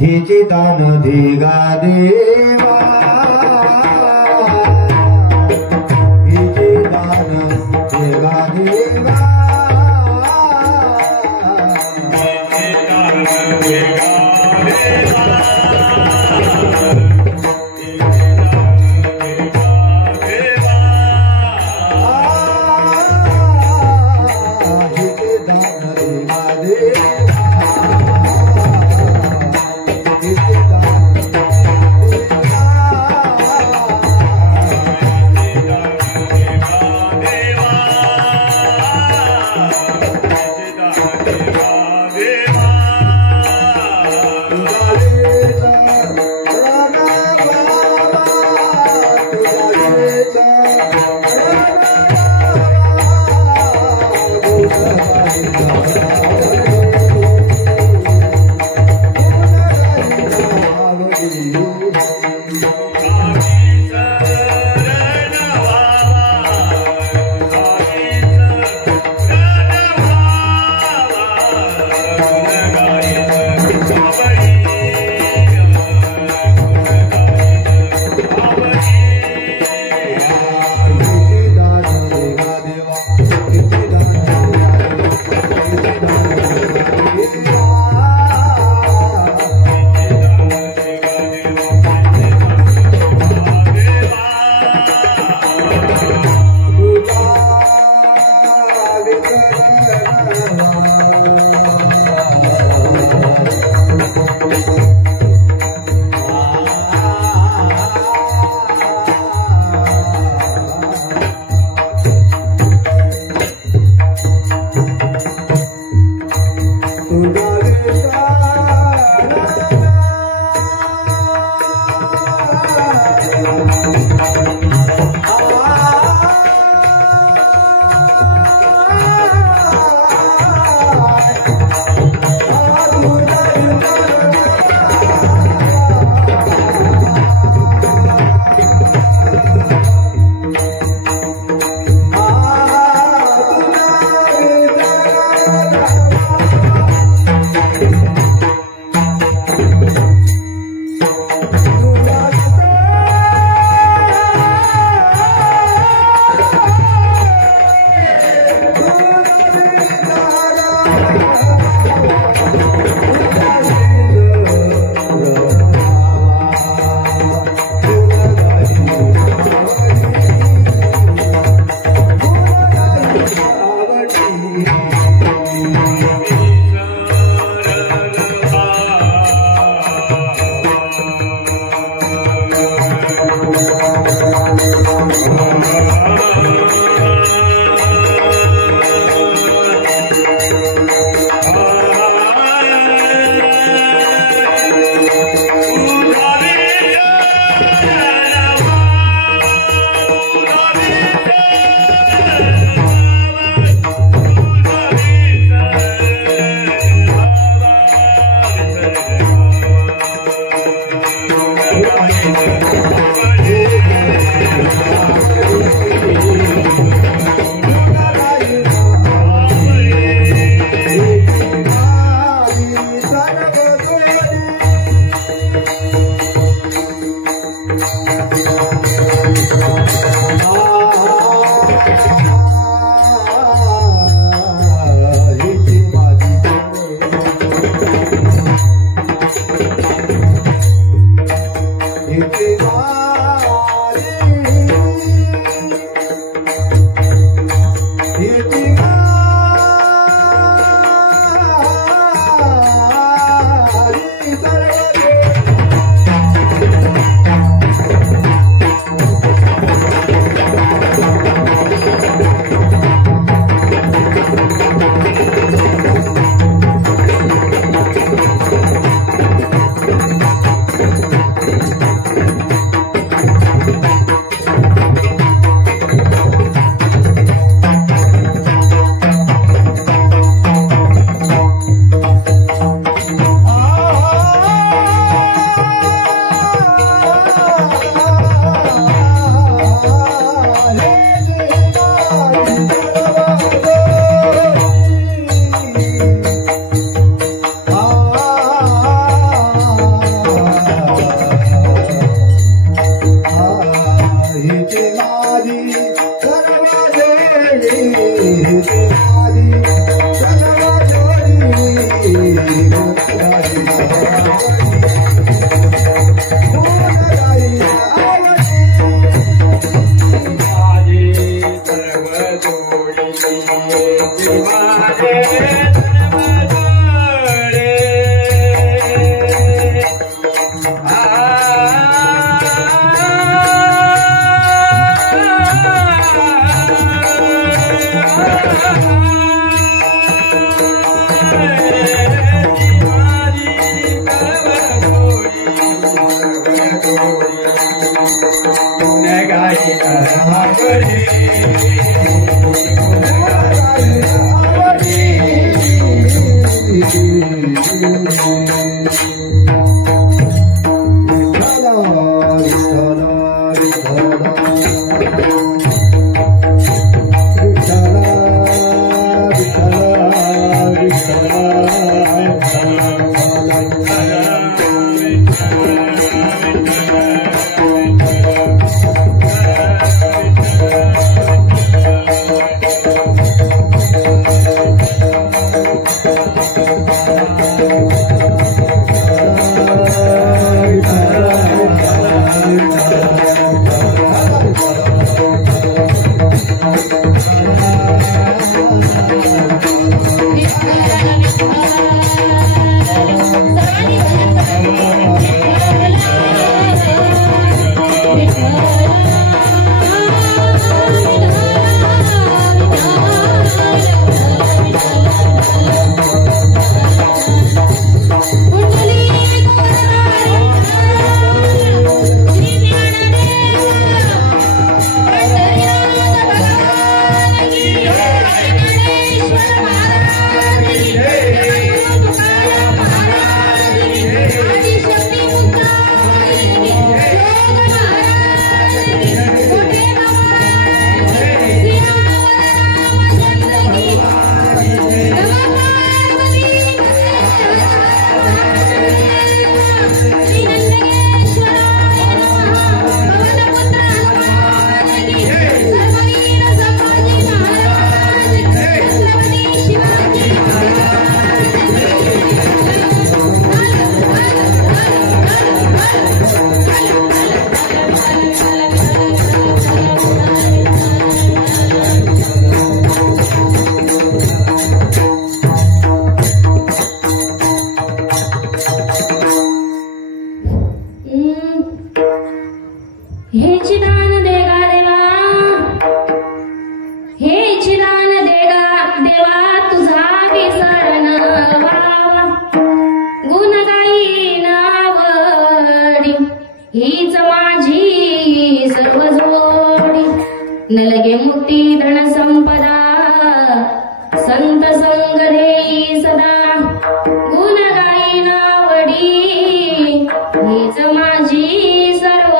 हिचे दान देगा देवा हिचे दान देगा देवा नलगे मुक्ती धन संपदा संत संग देई सदा गुण गाई नावडी हीच माझी सर्व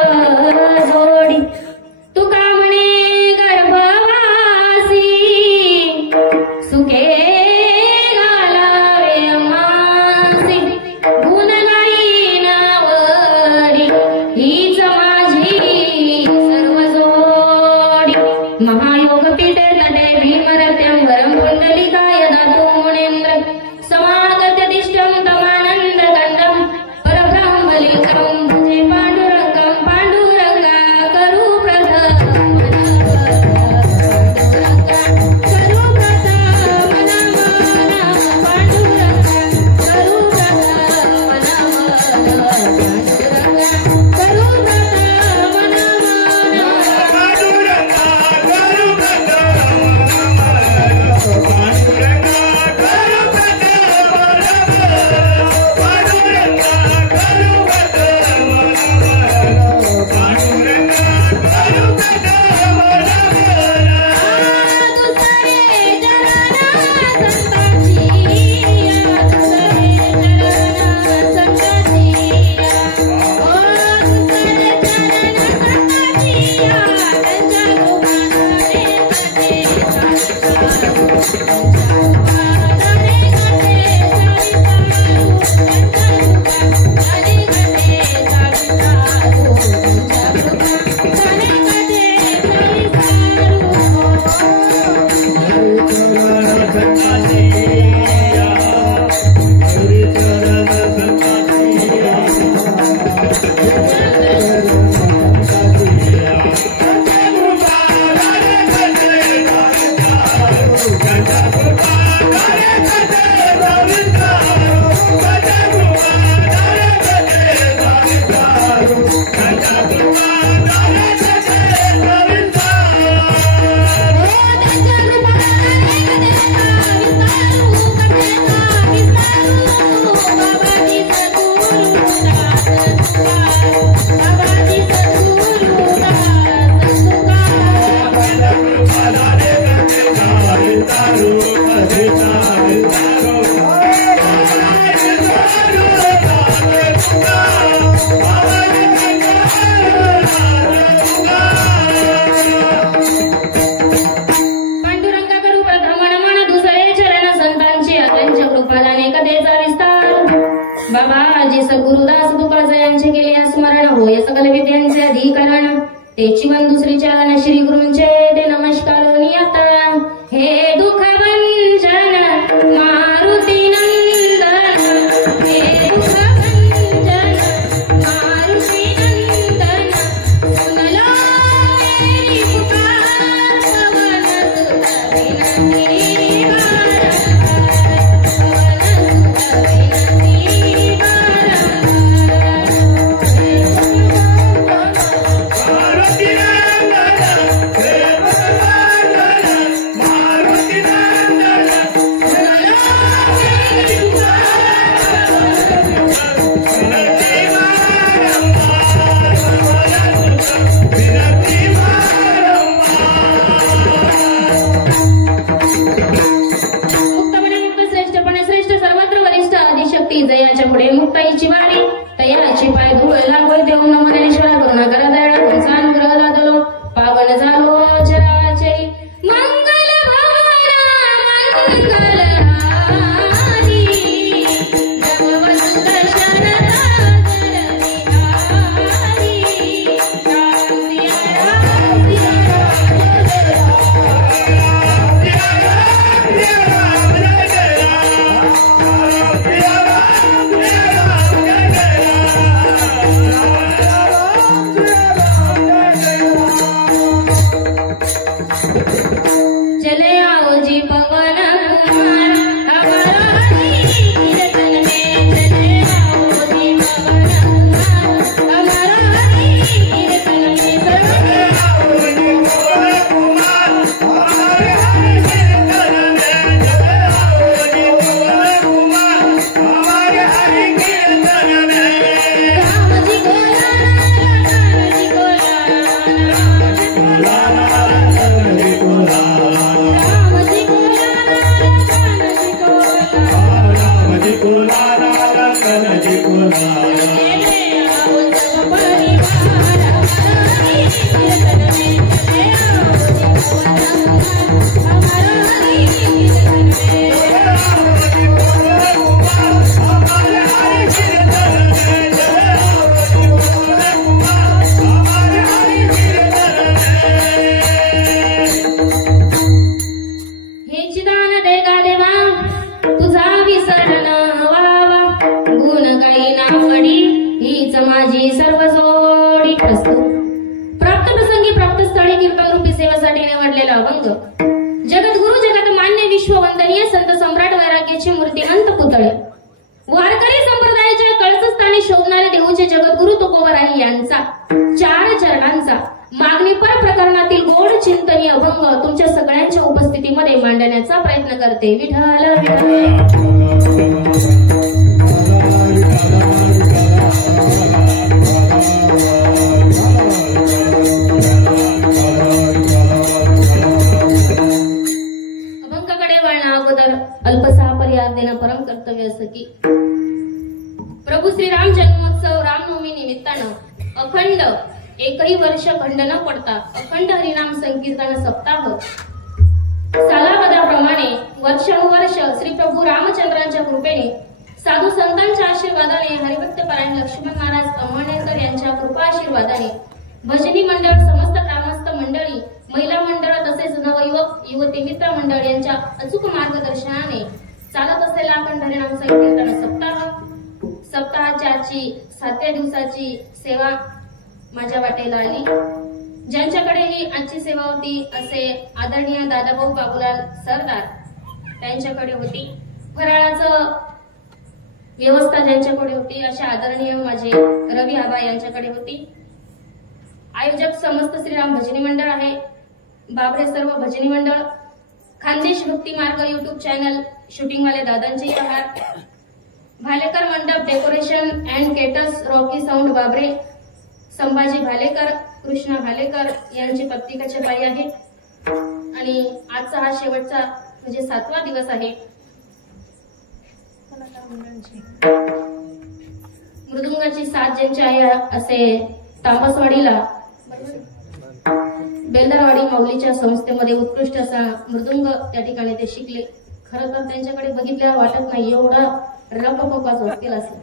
जोडी तुका म्हणे गर्भवासी सुखे घालावे मासी गुण गाई नावडी हीच माझी सर्व जोडी महायोग पीठे नटे भीमरत्यं वरं पुंडलिकाय दातु मुनीन्द्र समागतदिष्टं तमानंद गंधं परब्रह्मलिंगं भुजे पांडुरंगं पांडुरंगा करू प्रथम तेची वन दुसरी चरण श्री गुरुंचे ते नमस्कार नियता हे दुःख भंजन मारुती नंदन हे दुःख भंजन मारुती नंदन सुनलो मेरी पुकार पवन सुत विनती बारंबार पवन सुत विनती जयाच्या पुढे मुक्ताईची वारी तयाची पाय धुळ लागोय देऊ नमनेश्वरा करुणा करा दया तुमचा अनुग्रह लादलो पावन झालो चराचरी मंगल भवना मंगल हारी जगवंत शरदागर विहारी राम सिया राम चले आओ जी पवन हमारा कीर्तन में चले आओ जी पवन हमारा कीर्तन में चले आओ जी पवन हमारे कीर्तन में चले आओ जी पवन हमारे कीर्तन में राम जी को माझी सर्व जोडी प्राप्त प्रसंगी प्राप्त स्थळी कीर्तन रूपी सेवेसाठी निवडलेला अभंग जगद्गुरु जगत मान्य विश्ववंदनीय संत सम्राट वैराग्याची मूर्तिमंत पुतळे वारकरी संप्रदायाच्या कळसस्थानी शोभणारे देऊचे जगद्गुरु तुकोबराही यांचा 4 चरणांचा मागणीपर प्रकरणातील गोड चिंतनीय अभंग तुमच्या सगळ्यांच्या उपस्थितीमध्ये मांडण्याचा प्रयत्न करते विठ्ठल विठ्ठल परम कर्तव्य असं की प्रभू श्रीराम जन्मोत्सव रामनवमी निमित्तानं अखंड एकही वर्ष खंड न पडता अखंड हरिनाम संकीर्तन सप्ताह साला आशीर्वादाने हरिभक्त पारायण लक्ष्मण महाराज अमळनेरकर यांच्या कृपा आशीर्वादाने भजनी मंडळ, समस्त ग्रामस्थ मंडळी, महिला मंडळ तसेच नवयुवक युवती मित्र मंडळ यांच्या अचूक मार्गदर्शनाने चालत असलेला अखंड हरिनाम संकीर्तन सप्ताहाची आजची 7व्या दिवसाची सेवा माझ्या वाटेला आली. ज्यांच्याकडे ही आजची सेवा होती असे आदरणीय दादाभाऊ बाबूलाल सरदार त्यांच्याकडे होती. फराळाचं व्यवस्था ज्यांच्याकडे होती अशा आदरणीय माझे रवी आबा यांच्याकडे होती. आयोजक समस्त श्रीराम भजनी मंडळ आहे. बाबरे सर्व भजनी मंडळ, खानदेश भक्ती मार्ग युट्यूब चॅनल, शूटिंग वाले दादांचे आभार. Bhalekar Mandap decoration and caterers Rocky sound Babare, Sambhaji Bhalekar, Krishna Bhalekar यांची पत्रिकाचे पायी आहे. आणि आजचा हा शेवटचा म्हणजे 7वा दिवस आहे. मृदुंगाची साथ ज्यांची आहे असे तांबसवाडीला बेलदारवाडी माऊलीच्या संस्थेमध्ये उत्कृष्ट असा मृदुंग त्या ठिकाणी ते शिकले. खरं तर त्यांच्याकडे बघितल्यावर वाटत नाही एवढा रपपपा झोपतील असं.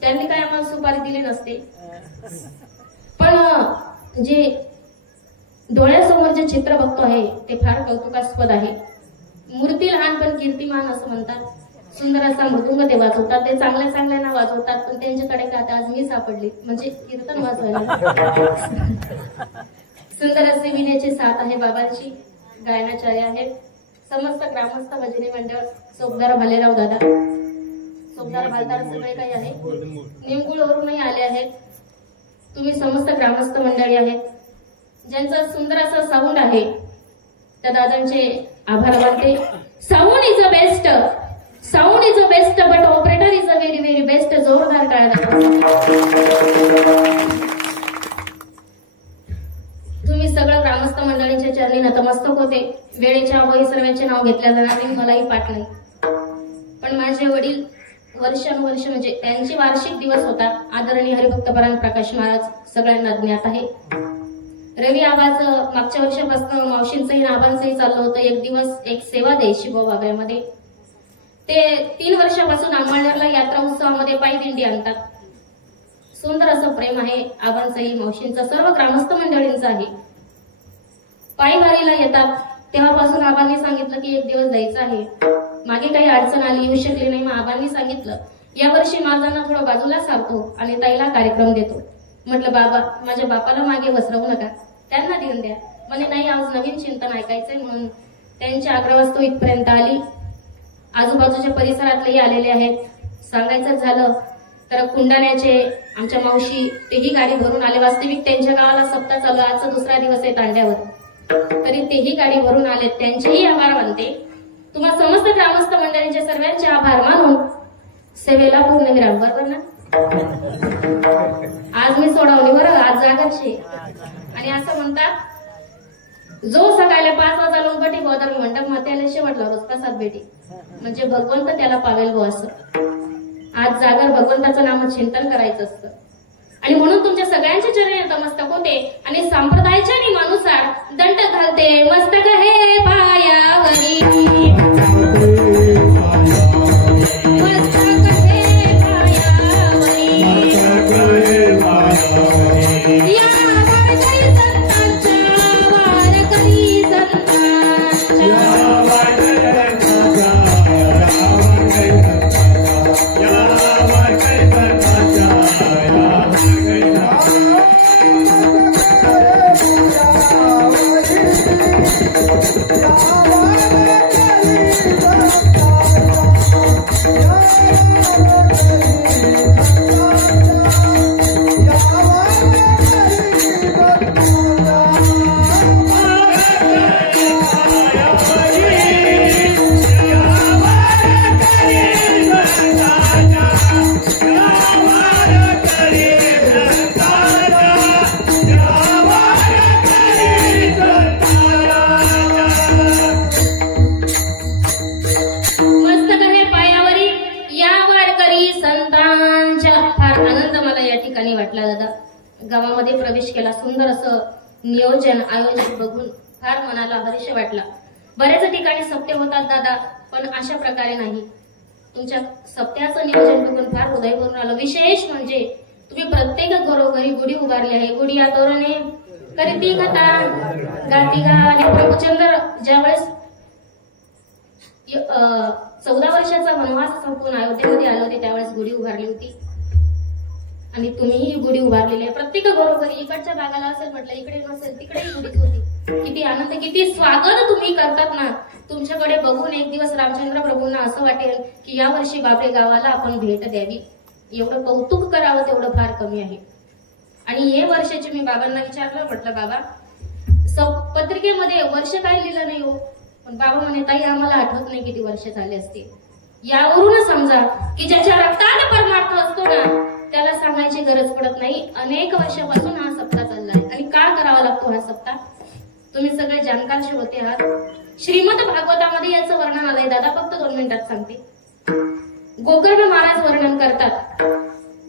त्यांनी काय आम्हाला सुपारी दिली नसते, पण जे डोळ्यासमोर जे चित्र बघतो आहे ते फार कौतुकास्पद आहे. मूर्ती लहान पण कीर्तिमान असं म्हणतात. सुंदर असा मृदुंग ते वाजवतात, ते चांगल्या चांगल्यांना वाजवतात, पण त्यांच्याकडे का आज मी सापडली म्हणजे कीर्तन वाजवायला. सुंदर असे विण्याची साथ आहे बाबांची, गायनाचार्य आहेत. समस्त ग्रामस्थ भजनी मंडळ, चोपदार भालेराव दादा, चोपदार भालदार सगळे काही आहे. निमगुळवरूनही आले आहेत. तुम्ही समस्त ग्रामस्थ मंडळी आहेत. ज्यांचा सुंदर असा साऊंड आहे त्या दादांचे आभार मानते. Sound is a best, sound is a best, but operator is a very very best. जोरदार टाळ्या. तुम्ही सगळं ग्रामस्थ मंडळींच्या चरणी नतमस्तक होते. वेळेच्या अभावी सर्वांचे नाव घेतल्या जाणार नाही, मलाही पाठ नाही, पण माझे वडील वर्षानुवर्ष म्हणजे त्यांचे वार्षिक दिवस होता. आदरणीय हरिभक्त परायण प्रकाश महाराज सगळ्यांना ज्ञात आहे. रवी आबाचं मागच्या वर्षापासून मावशींचंही आबांचंही चाललं होतं एक दिवस एक सेवा दे शिवबाब्यामध्ये. ते 3 वर्षापासून अंमळनेरला यात्रा उत्सवामध्ये पायी दिंडी आणतात. सुंदर असं प्रेम आहे आबांचंही मावशींचं सर्व ग्रामस्थ मंडळींचं आहे. पायी वारीला येतात तेव्हापासून आबांनी सांगितलं की एक दिवस जायचं आहे. मागे काही अडचण आली, येऊ शकली नाही, मग आबांनी सांगितलं यावर्षी माझ्यांना थोडं बाजूला सारतो आणि ताईला कार्यक्रम देतो. म्हटलं बाबा माझ्या बापाला मागे वसरवू नका, त्यांना देऊन द्या. म्हणे नाही आज नवीन चिंतन ऐकायचंय, म्हणून त्यांच्या आग्रहस्तव इथपर्यंत आली. आजूबाजूच्या परिसरातलेही आलेले आहेत. सांगायचं झालं तर कुंडाण्याचे आमच्या मावशी तेही गाडी भरून आले. वास्तविक त्यांच्या गावाला सप्ताह चालू, आजचा 2रा दिवस आहे तांड्यावर, तरी तेही गाडी भरून आले. त्यांचेही आभार मानते. तुम्हा समस्त ग्रामस्थ मंडळींचे सर्वांचे आभार मानून सेवेला पूर्णविराम. बरोबर ना? आज मी सोडवली बरं, आज जागरची. आणि असं म्हणतात जो सकाळी 5 वाजता लोंगटी बौद्ध मंडप मात्याला शेवटला रोज प्रसाद भेटी, म्हणजे भगवंत त्याला पावेल गो असं. आज जागर भगवंताचं नाम चिंतन करायचं असतं. आणि म्हणून तुमच्या सगळ्यांच्या चरणी नतमस्तक होते आणि संप्रदायाच्या नियमानुसार दंड घालते. मस्तक हे पायावरी, मस्तक हे पायावरी, या वारकरी संतांच्या, वारकरी संतांच्या. गावामध्ये प्रवेश केला. सुंदर असं नियोजन आयोजन बघून फार मनाला हर्ष वाटला. बऱ्याच ठिकाणी सप्ते होतात दादा, पण अशा प्रकारे नाही. तुमच्या सप्त्याचं नियोजन बघून फार हृदय भरून आलं. विशेष म्हणजे तुम्ही प्रत्येक घरोघरी गुढी उभारली आहे. गुढी या तोरणे करीती कथा गाती गा. आणि प्रभुचंद्र ज्यावेळेस 14 वर्षाचा वनवास संपून अयोध्येमध्ये आले होते त्यावेळेस गुढी उभारली होती. आणि तुम्हीही गुढी उभारलेली आहे. प्रत्येक घरोघरी इकडच्या भागाला असेल म्हटलं, इकडे नसेल तिकडेही गुढीच होती. किती आनंद, किती स्वागत तुम्ही करतात ना. तुमच्याकडे बघून एक दिवस रामचंद्र प्रभूंना असं वाटेल की या वर्षी बाबरे गावाला आपण भेट द्यावी. एवढं कौतुक करावं तेवढं फार कमी आहे. आणि हे वर्षाचे मी बाबांना विचारलं, म्हटलं बाबा पत्रिकेमध्ये वर्ष काय लिहिलं नाही हो. पण बाबा म्हणे ताई आम्हाला आठवत नाही किती वर्ष झाले असतील. यावरून समजा की ज्याच्या रक्तात परमार्थ असतो ना त्याला सांगायची गरज पडत नाही. अनेक वर्षापासून हा सप्ताह चाललाय. आणि का करावा लागतो हा सप्ताह? तुम्ही सगळे जाणकार श्रोते आहात. श्रीमद भागवतामध्ये याचं वर्णन आलंय दादा, फक्त 2 मिनिटात सांगते. गोकर्ण महाराज वर्णन करतात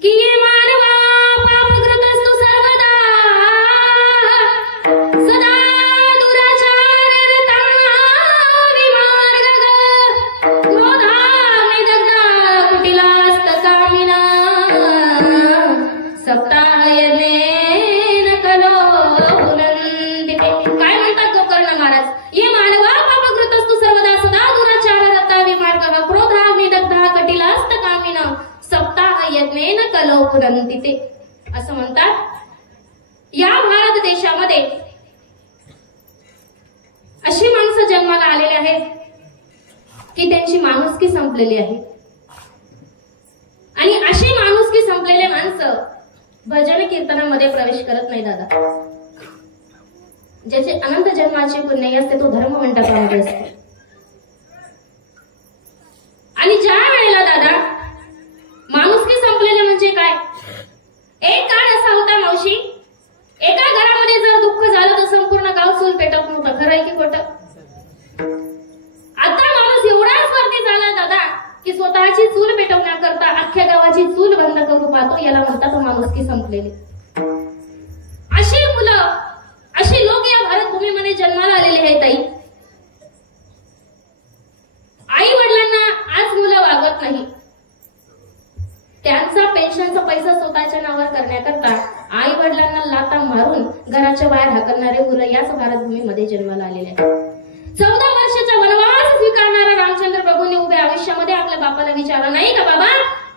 की ये मानवा पापकृतस्तु सर्वदा सदा दुराचाररता विमार्गग क्रोधामि दग्धा कुटिलास्तकामिना सप्ताहयनेन कलो पुनन्दिते. काय म्हणतात गोकर्ण महाराज? ये मानवा पापकृतस्तु सर्वदा सदा दुराचाररता विमार्गग क्रोधामि दग्धा कुटिलास्तकामिना सप्ताहयज्ञेन कलो पुनन्दिते. असं म्हणतात. या भारत देशामध्ये अशी माणसं जन्माला आलेली आहेत की त्यांची माणुसकी संपलेली आहे. आणि अशी माणुसकी संपलेले माणसं भजन कीर्तनामध्ये प्रवेश करत नाही दादा. ज्याचे अनंत जन्माचे पुण्य असते तो धर्म मंडपामध्ये असतो. आणि ज्या वेळेला दादा माणुसकी संपलेले म्हणजे काय? एक काळ असा होता मावशी, एका घरामध्ये जर दुःख झालं तर संपूर्ण गाव चूल पेटत नव्हतं. खरं आहे की खोटं? आता माणूस एवढा स्वार्थी झाला दादा की स्वतःची चूल पेटवण्याकरता अख्ख्या गावाची चूल बंद करू पाहतो. याला म्हणतात माणुसकी संपलेली. अशी मुलं, अशी लोक या भारतभूमीमध्ये जन्माला आलेले आहेत. ताई, आई वडिलांना आज मुलं वागत नाही. त्यांचा पेन्शनचा पैसा स्वतःच्या नावावर करण्याकरता आई वडिलांना लाथा मारून घराच्या बाहेर हाकलणारे मुलं याच भारतभूमीमध्ये जन्माला आलेले आहेत. 14 वर्षाचा वनवास स्वीकारणारा रामचंद्र प्रभूंनी उभ्या आयुष्यामध्ये आपल्या बापाला विचारलं नाही का बाबा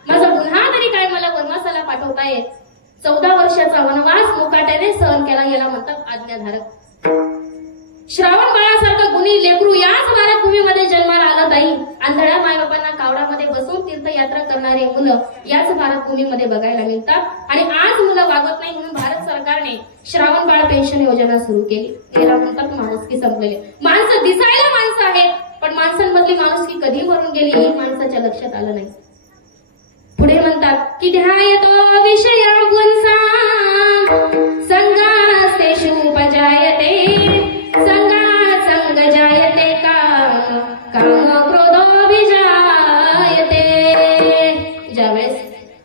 माझा गुन्हा तरी काय मला वनवासाला पाठवताय? 14 वर्षाचा वनवास मुकाट्याने सहन केला. याला म्हणतात आज्ञाधारक. श्रावण बाळासारखं गुणी लेकरू याच भारतभूमीमध्ये जन्माला आलं. ताई, आंधळ्या मायबापांना कावडामध्ये बसून तीर्थयात्रा करणारे मुलं याच भारतभूमीमध्ये बघायला मिळतात. आणि आज मुलं वागत नाही म्हणून भारत सरकारने श्रावण बाळ पेन्शन योजना सुरू केली. याला म्हणतात माणुसकी संपलेली. माणसं दिसायला माणसं आहेत पण माणसांमधली माणुसकी कधी मरून गेली हे माणसाच्या लक्षात आलं नाही. पुढे म्हणतात की ध्यायतो विषया पुंसा संगास्तेषु उपजायते संगात संग जायते काम काम क्रोधोभिजायते. ज्यावेळेस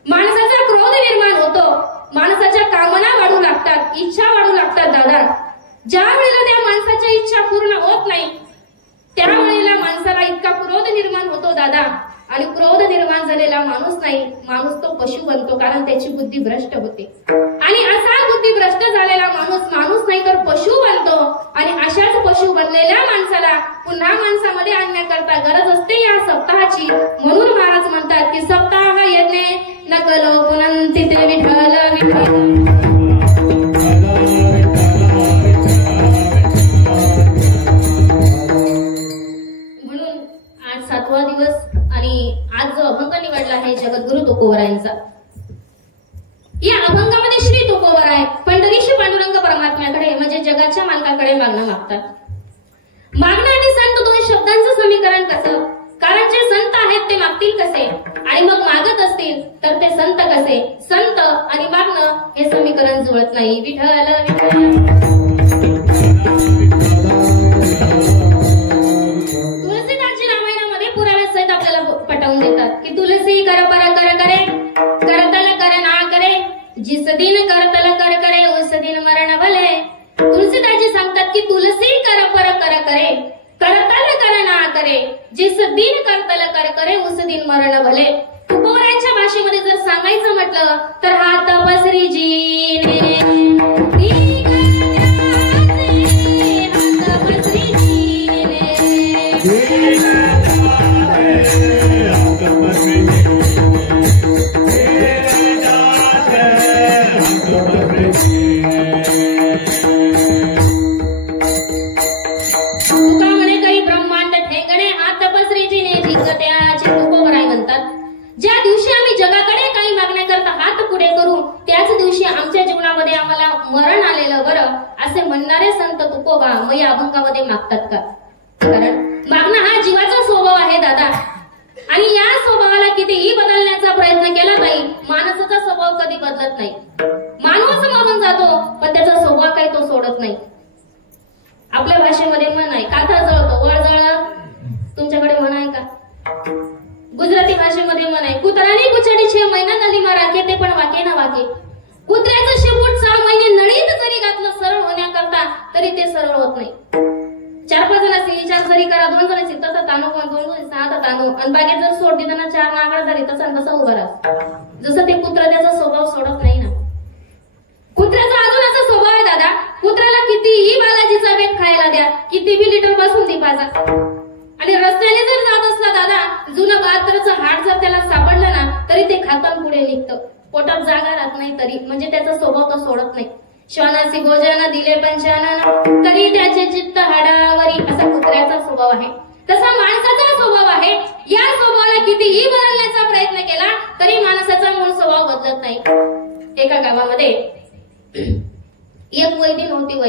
माणसाचा क्रोध निर्माण होतो, माणसाच्या कामना वाढू लागतात, इच्छा वाढू लागतात दादा. ज्या वेळेला त्या माणसाच्या इच्छा पूर्ण होत नाही त्यावेळेला माणसाला इतका क्रोध निर्माण होतो दादा. आणि क्रोध निर्माण झालेला माणूस नाही, माणूस तो पशु बनतो. कारण त्याची बुद्धी भ्रष्ट होते. आणि असा बुद्धी भ्रष्ट झालेला माणूस माणूस नाही तर पशु बनतो. आणि अशाच पशु बनलेल्या माणसाला पुन्हा माणसामध्ये आणण्याकरता गरज असते या सप्ताहाची. म्हणून महाराज म्हणतात की सप्ताह यज्ञे नकलो पुनन्दिते विठ्ठल विठ्ठल. म्हणून आज 7वा दिवस आणि आज जो अभंग निवडला आहे जगद्गुरु तुकोबरायांचा. या अभंगामध्ये श्री तुकोबराय पंढरीशी पांडुरंग परमात्म्याकडे म्हणजे जगाच्या मालकाकडे मागणं मागतात. मागणं आणि संत दोन शब्दांचं समीकरण कसं? कारण जे संत आहेत ते मागतील कसे आणि मग मागत असतील तर ते संत कसे? संत आणि मागणं हे समीकरण जुळत नाही. विठ्ठल विठ्ठल. पटवून देतात की तुलसी कर पर कर करे करतल कर ना करे जिस दिन करतल कर करे उस दिन मरण भले. तुलसीदासजी सांगतात की तुलसी कर पर कर करे करतल करे, जिस दिन करतल कर करे उस दिन मरण भले. तुकोबरायांच्या भाषेमध्ये जर सांगायचं म्हटलं तर हात पसरीजीने ज्या दिवशी आम्ही जगाकडे काही मागण्याकरता हात पुढे करू त्याच दिवशी आमच्या जीवनामध्ये आम्हाला मरण आलेलं बरं असे म्हणणारे संत तुकोबा मग अभंगामध्ये मागतात का? कारण मागणं हा जीवाचा स्वभाव आहे दादा. आणि या स्वभावाला कितीही बदलण्याचा प्रयत्न केला नाही, माणसाचा स्वभाव कधी बदलत नाही. माणूस मरून जातो पण त्याचा स्वभाव काही तो सोडत नाही. आपल्या भाषेमध्ये म्हण आहे, काथा जळतो वळ जळ. तुमच्याकडे म्हण आहे का? गुजराती भाषेमध्ये म्हण आहे, कुत्रानी कुचडी 6 महिना नली मा राखे ते पण वाके ना वाके. कुत्र्याचं शेपूट 6 महिने नळीत जरी घातलं सरळ होण्याकरता तरी ते सरळ होत नाही. 4-5 जणांची विचार जरी करा, 2 जणांची तसा ताणू, 2 जणांची 6 ताणू आणि बागेत जर सोड देताना 4 नागडा झाली तसा उभा राहा. जसं ते कुत्रा त्याचा स्वभाव सोडत नाही ना. कुत्र्याचा अजून असा स्वभाव आहे दादा, कुत्र्याला कितीही बालाजीचा बेत खायला द्या, कितीही लिटर बसून ती पाजा. आणि रस्त्याने जर जात असला दादा, जुनं बहात्तरचं हाड जर त्याला सापडलं ना तरी ते खातान पुढे निघतं. पोटात जागा राहत नाही तरी, म्हणजे त्याचा स्वभाव तो सोडत नाही. श्वानासी भोजन दिले पंचानन तरी त्याचे चित्त हाडावरी, असा कुत्र्याचा स्वभाव आहे. तसा माणसाचा स्वभाव आहे. या स्वभावाला कितीही बदलण्याचा प्रयत्न केला तरी माणसाचा मूळ स्वभाव बदलत नाही. एका गावामध्ये एक वैदिन होती.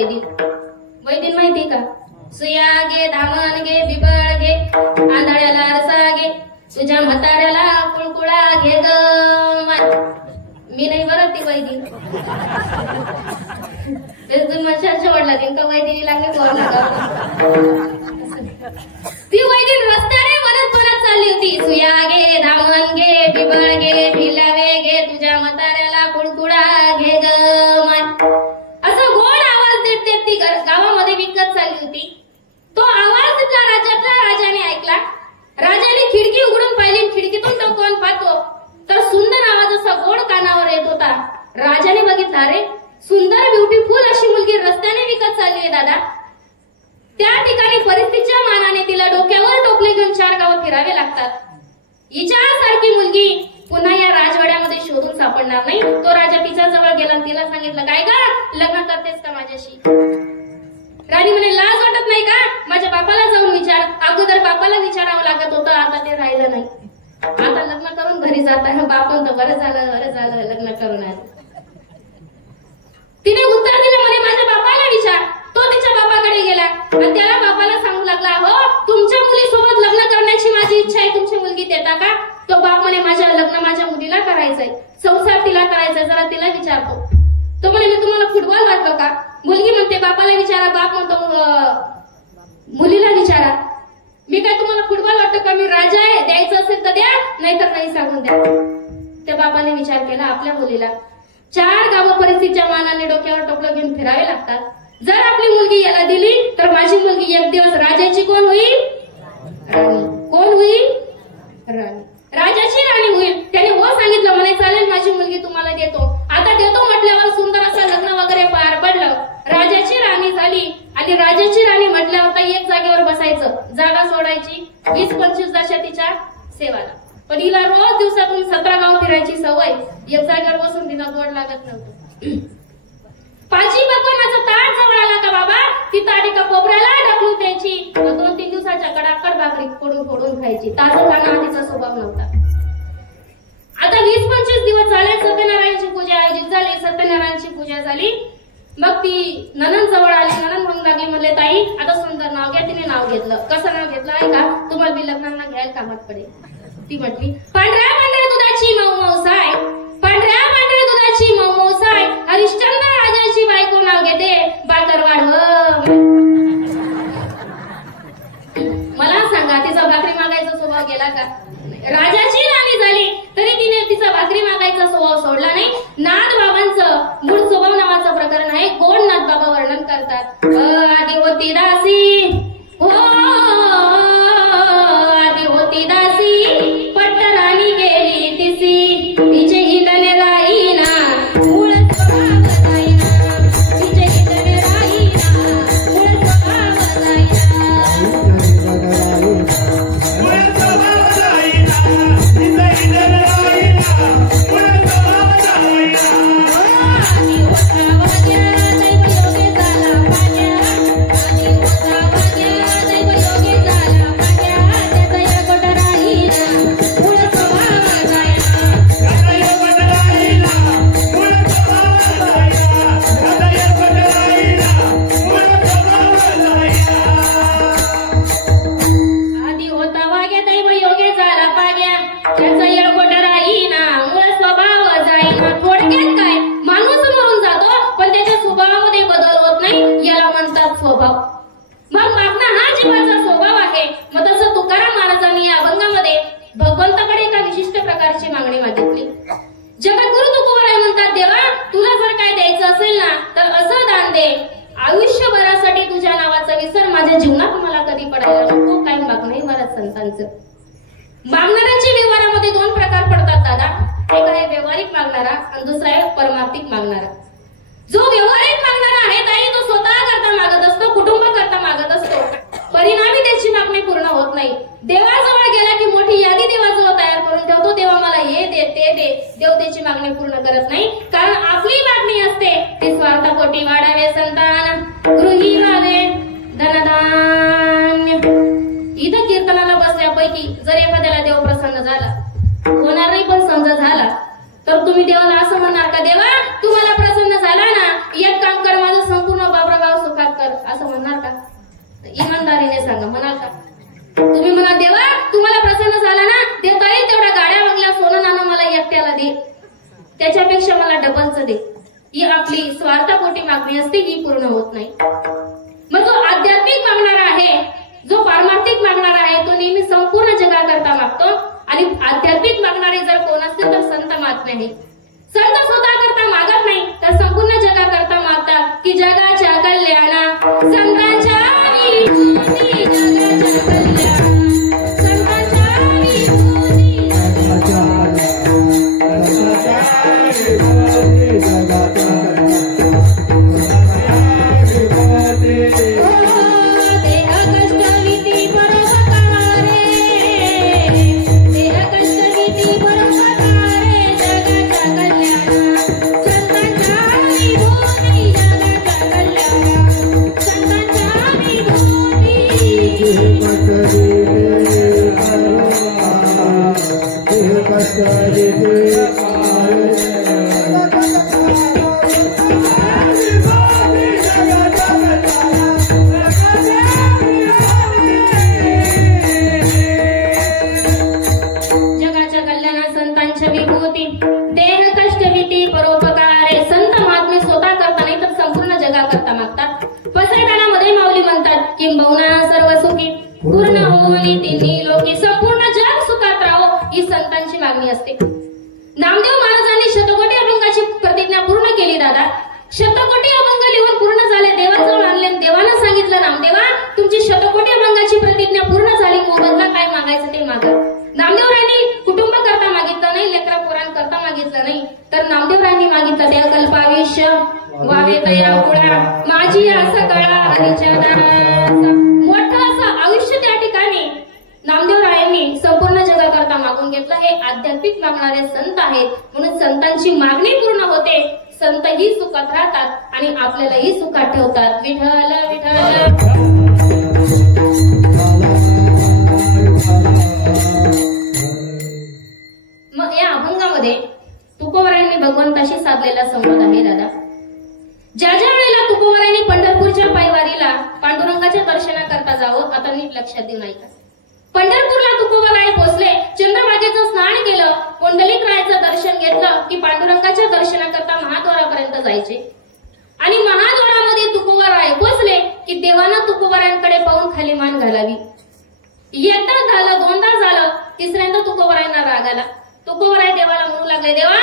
वैदिन माहिती का? सुया गे धामण गे बिबळ घे, आंधळ्याला रसा घे, तुझ्या म्हाताऱ्याला कुळकुळा घे ग. मी नाही बरं ती वैदिन. मशाच्या वडला का वैदिनी लागली बोलला. ती वैदिन रस्त्याने वरत चालली होती. सुया घे धामण घे बिबळ घे, भिलावे घे, तुझ्या म्हाताऱ्याला कुळकुळा घे ग. असं गोड आवाज देत ती गावामध्ये विकत चालली होती. तो आवाज तिथला राज्यातल्या राजाने ऐकला. राजाने खिडकी उघडून पाहिली. खिडकीतून तो कोण पाहतो तर सुंदर आवाज असा गोड कानावर येत होता. राजाने बघितलं, अरे सुंदर ब्युटीफुल अशी मुलगी रस्त्याने विकत चालली आहे दादा. त्या ठिकाणी परिस्थितीच्या मानाने तिला डोक्यावर टोपले घेऊन 4 गावं फिरावे लागतात. हिच्यासारखी मुलगी पुन्हा या राजवाड्यामध्ये शोधून सापडणार नाही. तो राजा तिच्या जवळ गेला आणि तिला सांगितलं, काय का लग्न करतेस का माझ्याशी? राणी म्हणे, लाज वाटत नाही का? माझ्या बापाला जाऊन विचार. अगोदर बापाला विचारावं लागत होतं, आता ते राहिलं नाही. आता लग्न करून घरी जात आहे. बाप म्हणतो, बरं झालं लग्न करून आलं. तिने उत्तर दिलं, म्हणे माझ्या बापाला विचार. तो तिच्या बापाकडे गेला आणि त्याला बापाला सांगू लागला, हो तुमच्या मुलीसोबत लग्न करण्याची माझी इच्छा आहे, तुमची मुलगी देता का? तो बाप म्हणे, लग्न माझ्या मुलीला करायचंय, संसार तिला करायचंय, जरा तिला विचारतो. तो म्हणे, मी तुम्हाला फुटबॉल वाटतो का? मुलगी म्हणते, बापाला विचारा. बाप म्हणतो, मुलीला विचारा. मी काय तुम्हाला फुटबॉल वाटतो का? मी राजा आहे, द्यायचं असेल तर द्या, नाहीतर नाही सांगून द्या. त्या बापाने विचार केला, आपल्या मुलीला 4 गावं परिस्थितीच्या मानाने डोक्यावर टोपलं घेऊन फिरावे लागतात. जर आपली मुलगी याला दिली तर माझी मुलगी एक दिवस राजाची कोण होईल? राणी. कोण होईल? राणी. राजाची राणी होईल. त्याने हो सांगितलं, म्हणे चालेल माझी मुलगी तुम्हाला देतो. आता देतो म्हटल्यावर सुंदर असं लग्न वगैरे पार पडलं. राजाची राणी झाली आणि राजाची राणी म्हटल्यावर तर एक जागेवर बसायचं, जागा सोडायची. 20-25 वर्षा तिच्या सेवाला. पण हिला रोज दिवसातून 17 गाव फिरायची सवय. एक जागेवर बसून तिला गोड लागत नव्हतं. पाची पकवानाचा ताट जवळ आला का बाबा, ती ताट एका कोपऱ्याला ढकलून द्यायची. 2-3 दिवसाच्या कडाकड भाकरी फोडून खायची. ताजं खाणं आधीचा स्वभाव नव्हता. आता 20-25 दिवस झाले. सत्यनारायणची पूजा आयोजित झाली. सत्यनारायणची पूजा झाली. मग ती ननंद जवळ आली. ननंद म्हणू लागली, म्हणले ताई आता सुंदर नाव घ्या. तिने नाव घेतलं. कसं नाव घेतलं आहे का? तुम्हाला बी लग्नांना घ्यायला कामात पडेल. ती म्हटली, पांढऱ्या दुधाची मऊ-मऊसाय, पांढऱ्या दुधाची मऊ-मऊसाय, हरिश्चंद्र राजाची बायको नाव घेते बाकरवाड. मला सांगा, तिचा भाकरी मागायचा स्वभाव गेला का? राजाची राणी झाली तरी तिने तिचा भाकरी मागायचा स्वभाव सोडला नाही. नाथ बाबांचं मूळ स्वभाव नावाचं प्रकरण आहे. गोड नाथ बाबा वर्णन करतात. आधी होती दासी हो मागणाऱ्यांच्या व्यवहारामध्ये दोन प्रकार पडतात दादा. एक आहे व्यवहारिक मागणारा आणि दुसरा आहे परमार्थिक मागणारा. जो व्यवहारिक मागणारा आहे ताई तो स्वतः करता मागत असतो, कुटुंब करता मागत असतो, परिणामी त्याची मागणी पूर्ण होत नाही. देवाजवळ गेला की मोठी यादी देवाजवळ तयार करून ठेवतो, देवा मला हे दे ते दे. देव त्याची मागणी पूर्ण करत नाही, कारण आपली मागणी असते ती स्वार्थापोटी वाढावे संतान, गृही व्हावे धनधान्य. इथं कीर्तनाला बसल्यापैकी जर एखाद्याला देव प्रसन्न झाला, होणार नाही पण समजा झाला, तर तुम्ही देवाला असं म्हणणार का, देवा तू मला प्रसन्न झाला ना, एक काम कर, माझं संपूर्ण बाबरागाव सुखात कर, असं म्हणणार का? इमानदारीने सांगा, म्हणाल का? तुम्ही म्हणा देवा तुम्हाला प्रसन्न झाला ना, देता येईल तेवढ्या गाड्या बंगल्या सोनं नाणं मला एकट्याला दे, त्याच्यापेक्षा मला डबलच दे. ही आपली स्वार्थापोटी मागणी असते, ही पूर्ण होत नाही. मग जो आध्यात्मिक मागणारा आहे, जो पारमार्थिक मागणारा आहे, तो नेहमी संपूर्ण जगाकरता मागतो. आणि आध्यात्मिक मागणारे जर कोण असतील तर संत महात्मे आहे. संत स्वतः करता मागत नाही, तर संपूर्ण जगाकरता मागतात की जगाच्या कल्याणा संतांच्या विभूती, जगाच्या कल्याणा संतांच्या विभूती, असते. नामदेव महाराजांनी शतकोटी अभंगाची प्रतिज्ञा पूर्ण केली दादा. शतकोटी अभंग लिहून पूर्ण झाले, देवाजवळ आणले, देवानं सांगितलं नामदेवा तुमची शतकोटी अभंगाची प्रतिज्ञा पूर्ण झाली, मोबदला काय मागायचं ते मागा. नामदेवरायांनी कुटुंब करता मागितलं नाही, लेकरा पोरां करता मागितलं नाही, तर नामदेवरायांनी मागितलं त्या कल्पाविष्य वावे तया पुढा माझी असं कळा हरिचंद्र. मोठं असं आयुष्य त्या ठिकाणी नामदेवरायांनी संपूर्ण जगाकरता मागून घेतलं. हे आध्यात्मिक मागणारे संत आहेत, म्हणून संतांची मागणी पूर्ण होते, संतही सुखात राहतात आणि आपल्यालाही सुखात ठेवतात. विठ्ठल विठ्ठल. मग या अभंगामध्ये तुकोबरायांनी भगवंताशी साधलेला संवाद आहे दादा. ज्या ज्या वेळेला तुकोबरायांनी पंढरपूरच्या पायवारीला पांडुरंगाच्या दर्शनाकरता जावं, आता नीट लक्षात देऊ नका. पंढरपूरला तुकोबराय पोहोचले, चंद्रभागेचं स्नान केलं, पुंडलिक रायाचं दर्शन घेतलं की पांडुरंगाच्या दर्शनाकरता महाद्वारापर्यंत जायचे. आणि महाद्वारामध्ये तुकोबराय पोहोचले की देवानं तुकोबरायांकडे पाहून खाली मान घालावी. एकदा झालं, दोनदा झालं, तिसऱ्यांदा तुकोबरायांना राग आला. तुकोबराय देवाला म्हणू लागले, देवा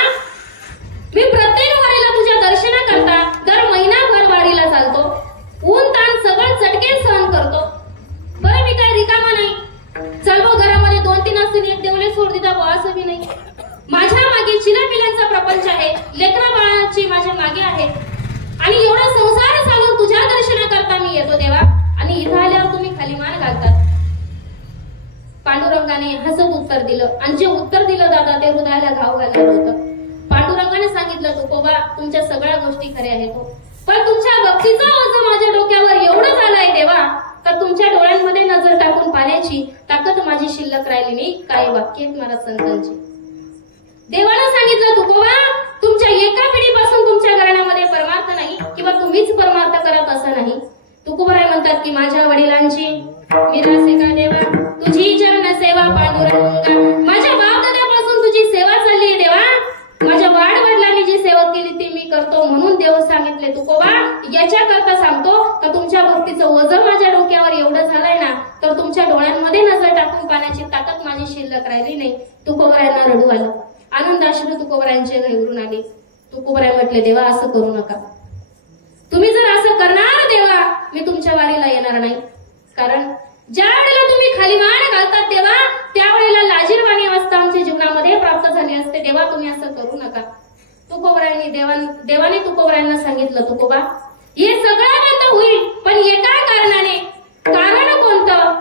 मी प्रत्येक वारीला तुझ्या दर्शनाकरता दर महिनाभर वारीला चालतो, ऊन ताण सगळं चटके सहन करतो, बरं मी काय रिकामा नाही, चलो घरामध्ये 2-3 असतील, एक देवले सोड दिदा असं बी नाही, माझ्या मागे चिलापिलांचा प्रपंच आहे, लेकरा बाळाची माझ्या मागे आहे, आणि एवढा संसार चालून तुझ्या दर्शनाकरता मी येतो देवा, आणि इथं आल्यावर तुम्ही खाली मान घालतात. पांडुरंगाने हसत उत्तर दिलं, आणि जे उत्तर दिलं दादा ते हृदयाला घाव घालणार होतं. पांडुरंगाने देवाने सांगितलं तुकोबा तुमच्या सगळ्या गोष्टी खऱ्या आहेत पण तुमच्या भक्तीचा ओझं माझ्या डोक्यावर एवढं झालंय देवा तर तुमच्या डोळ्यांमध्ये नजर टाकून पाहण्याची ताकद माझी शिल्लक राहिली नाही. काही वाक्य आहेत महाराज संतांची. देवानं सांगितलं तुकोबा तुमच्या एका पिढीपासून तुमच्या घराण्यामध्ये परमार्थ नाही किंवा तुम्हीच परमार्थ करत असं नाही. तुकोबराय म्हणतात की माझ्या वडिलांची विरासे का देवा तुझी चरण सेवा पांडुरंगा. माझ्या बापदादापासून तुझी सेवा चालली आहे देवा. माझ्या वाडवडिलांनी जी सेवा केली ती मी करतो म्हणून देव सांगितले तुकोबा याच्या करता सांगतो का तुमच्या भक्तीचं ओझं माझ्या डोक्यावर एवढं झालंय ना तर तुमच्या डोळ्यांमध्ये नजर टाकून पाहण्याची ताकद माझी शिल्लक राहिली नाही. तुकोबरायांना रडू आलं. आनंदाश्रू तुकोबरायांचे घरून आले. तुकोबराय म्हटले देवा असं करू नका. तुम्ही जर असं करणार देवा मी तुमच्या वारीला येणार नाही. कारण ज्या वेळेला तुम्ही खाली मान घालतात देवा त्यावेळेला लाजीरवाणी अवस्था आमच्या जीवनामध्ये प्राप्त झाली असते. देवा तुम्ही असं करू नका. तुकोबरायांनी देवाने तुकोबरायांना सांगितलं तुकोबा हे सगळं बंद होईल पण एका कारणाने. कारण कोणतं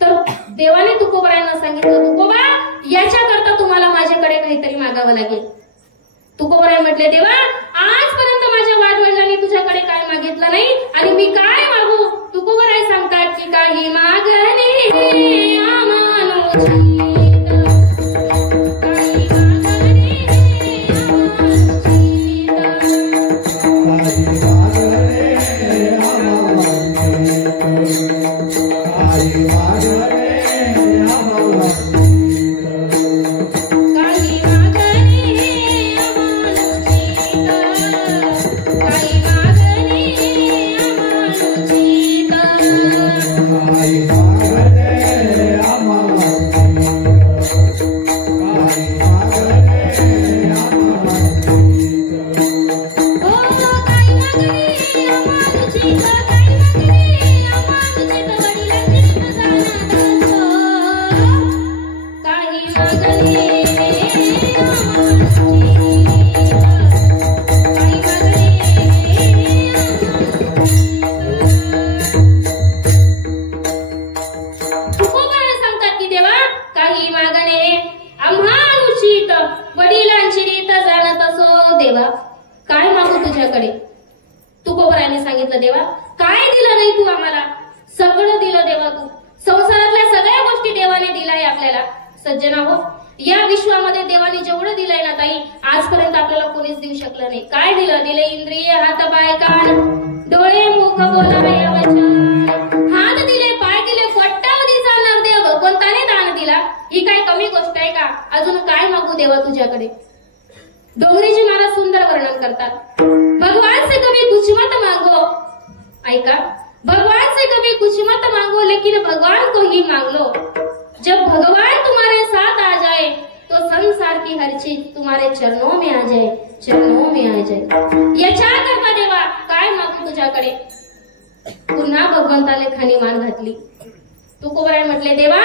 तर देवाने तुकोबरायांना सांगितलं तुकोबा याच्याकरता तुम्हाला माझ्याकडे काहीतरी मागावं लागेल. तुकोबराय म्हटले देवा आजपर्यंत माझ्या वाडवडिलांनी तुझ्याकडे काय मागितलं नाही आणि मी काय मागू. तुकोबराय सांगतात की काही मागणे आमानुची तुकोबरायांनी सांगितलं देवा काय दिलं नाही तू आम्हाला. सगळं दिलं देवा तू. संसारातल्या सगळ्या गोष्टी देवाने दिलाय आपल्याला. सज्जना हो या विश्वामध्ये देवाने जेवढं दिलंय ना ताई आजपर्यंत आपल्याला कोणीच देऊ शकलं नाही. काय दिलं दिले इंद्रिय हात पाय कान डोळे मुख बोलावे वचन. हात दिले पाय दिले कोट्यावधीचा नरदेव भगवंताने दान दिला. ही काय कमी गोष्ट आहे का. अजून काय मागू देवा तुझ्याकडे. डोंगरीजी महाराज सुंदर वर्णन करतात. भगवान से कभी कुछ मत मांगो. ऐका भगवान से कभी कुछ मत मांगो लेकिन भगवान को ही मांग लो. जब भगवान तुम्हारे साथ आ जाए तो संसार की हर चीज तुम्हारे चरणों में आ जाए. चरणों में आ जाए. याच्या करता देवा काय मागू तुझ्याकडे. पुन्हा भगवंताने खाली मान घातली. तुकोबराय म्हटले देवा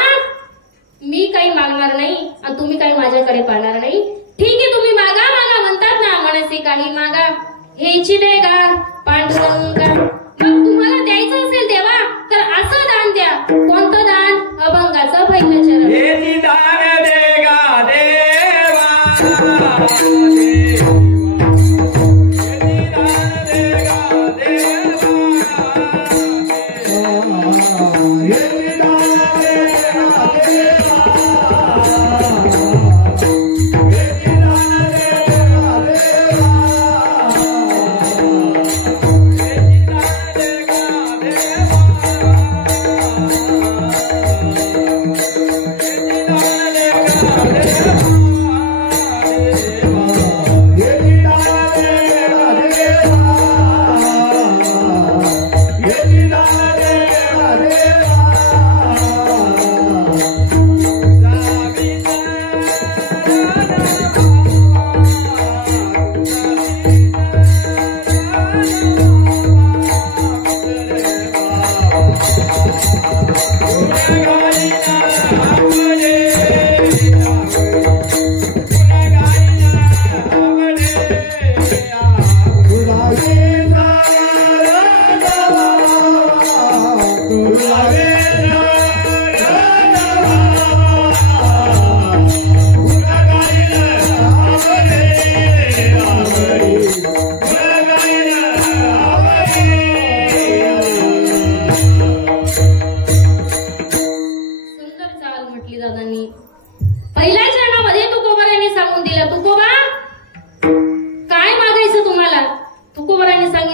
मी काही मागणार नाही आणि तुम्ही काही माझ्याकडे पाहणार नाही. ठीक आहे तुम्ही मागा मागा म्हणतात ना मनसे काही मागा हेची देगा पांडुरंगा. मग तुम्हाला द्यायचं असेल देवा तर असं दान द्या. कोणतं दान. अभंगाचं पहिलं चरण. हेची दान देगा देवा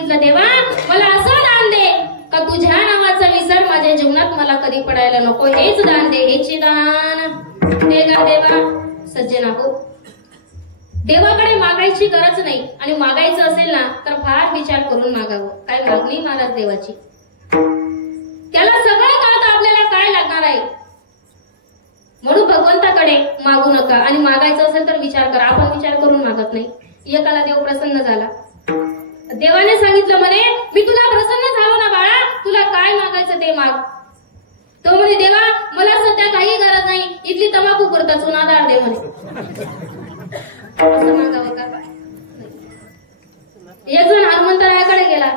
सांगितलं, देवा मला असं दान दे का तुझ्या नावाचा विसर माझ्या जीवनात मला कधी पडायला नको. हेच दान दे, हेच दान दे गा देवा. सज्जना हो, देवाकडे मागायची गरज नाही आणि मागायचं असेल ना तर फार विचार करून मागावं. काय मागणी महाराज देवाची, त्याला सगळं कळतं आपल्याला काय लागणार आहे. म्हणून भगवंताकडे मागू नका आणि मागायचं असेल तर विचार करा. आपण विचार करून मागत नाही. एकाला देव प्रसन्न झाला, देवाने सांगितलं म्हणे मी तुला प्रसन्न झालो ना बाळा, तुला काय मागायचं ते माग. तो म्हणे देवा मला सध्या काही गरज नाही, इथली तंबाखू पुरता चुनादार दे म्हणे. असं मागावं का? एक जण हनुमंतरायाकडे गेला,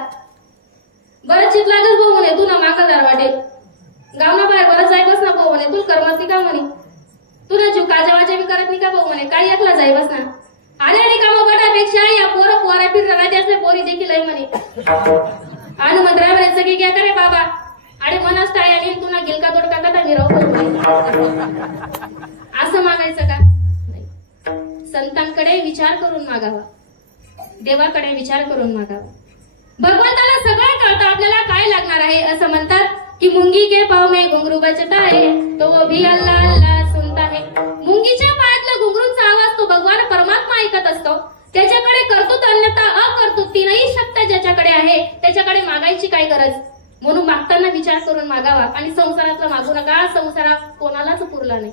बरं चित लागेल भाऊ म्हणे तू ना मागदार वाटेल, गावना बाहेर बरं जाय बस ना भाऊ म्हणे, तू करमत नाही का म्हणे, तुला जीव काजावाच्या बी करत नाही का भाऊ म्हणे, काय एकला जाय बस ना. अरे रिकामा गटापेक्षा या पोरा फिरणार त्याचे पोरी देखील आहे म्हणे. हनुमंतराय म्हणे सगळी घ्या करे बाबा, अरे मनास टाळी आणि तुला गिलका दोडका कथा मी राहू. असं मागायचं का? संतांकडे विचार करून मागावा, देवाकडे विचार करून मागावा. भगवंताला सगळं कळतं आपल्याला काय लागणार आहे. असं म्हणतात की मुंगी के पाव में घुंगरू बजता है तो भी अल्लाह अल्लाह सुनता है. मुंगीच्या पायातला घुंगरूंचा आवाज तो भगवान परमात्मा ऐकत असतो. त्याच्याकडे कर्तृत्व अन्यथा अकर्तृत्व तीनही शक्ती ज्याच्याकडे आहे त्याच्याकडे मागायची काय गरज. म्हणून मागताना विचार करून मागावा आणि संसारातला मागू नका. संसारात कोणालाच पुरला नाही.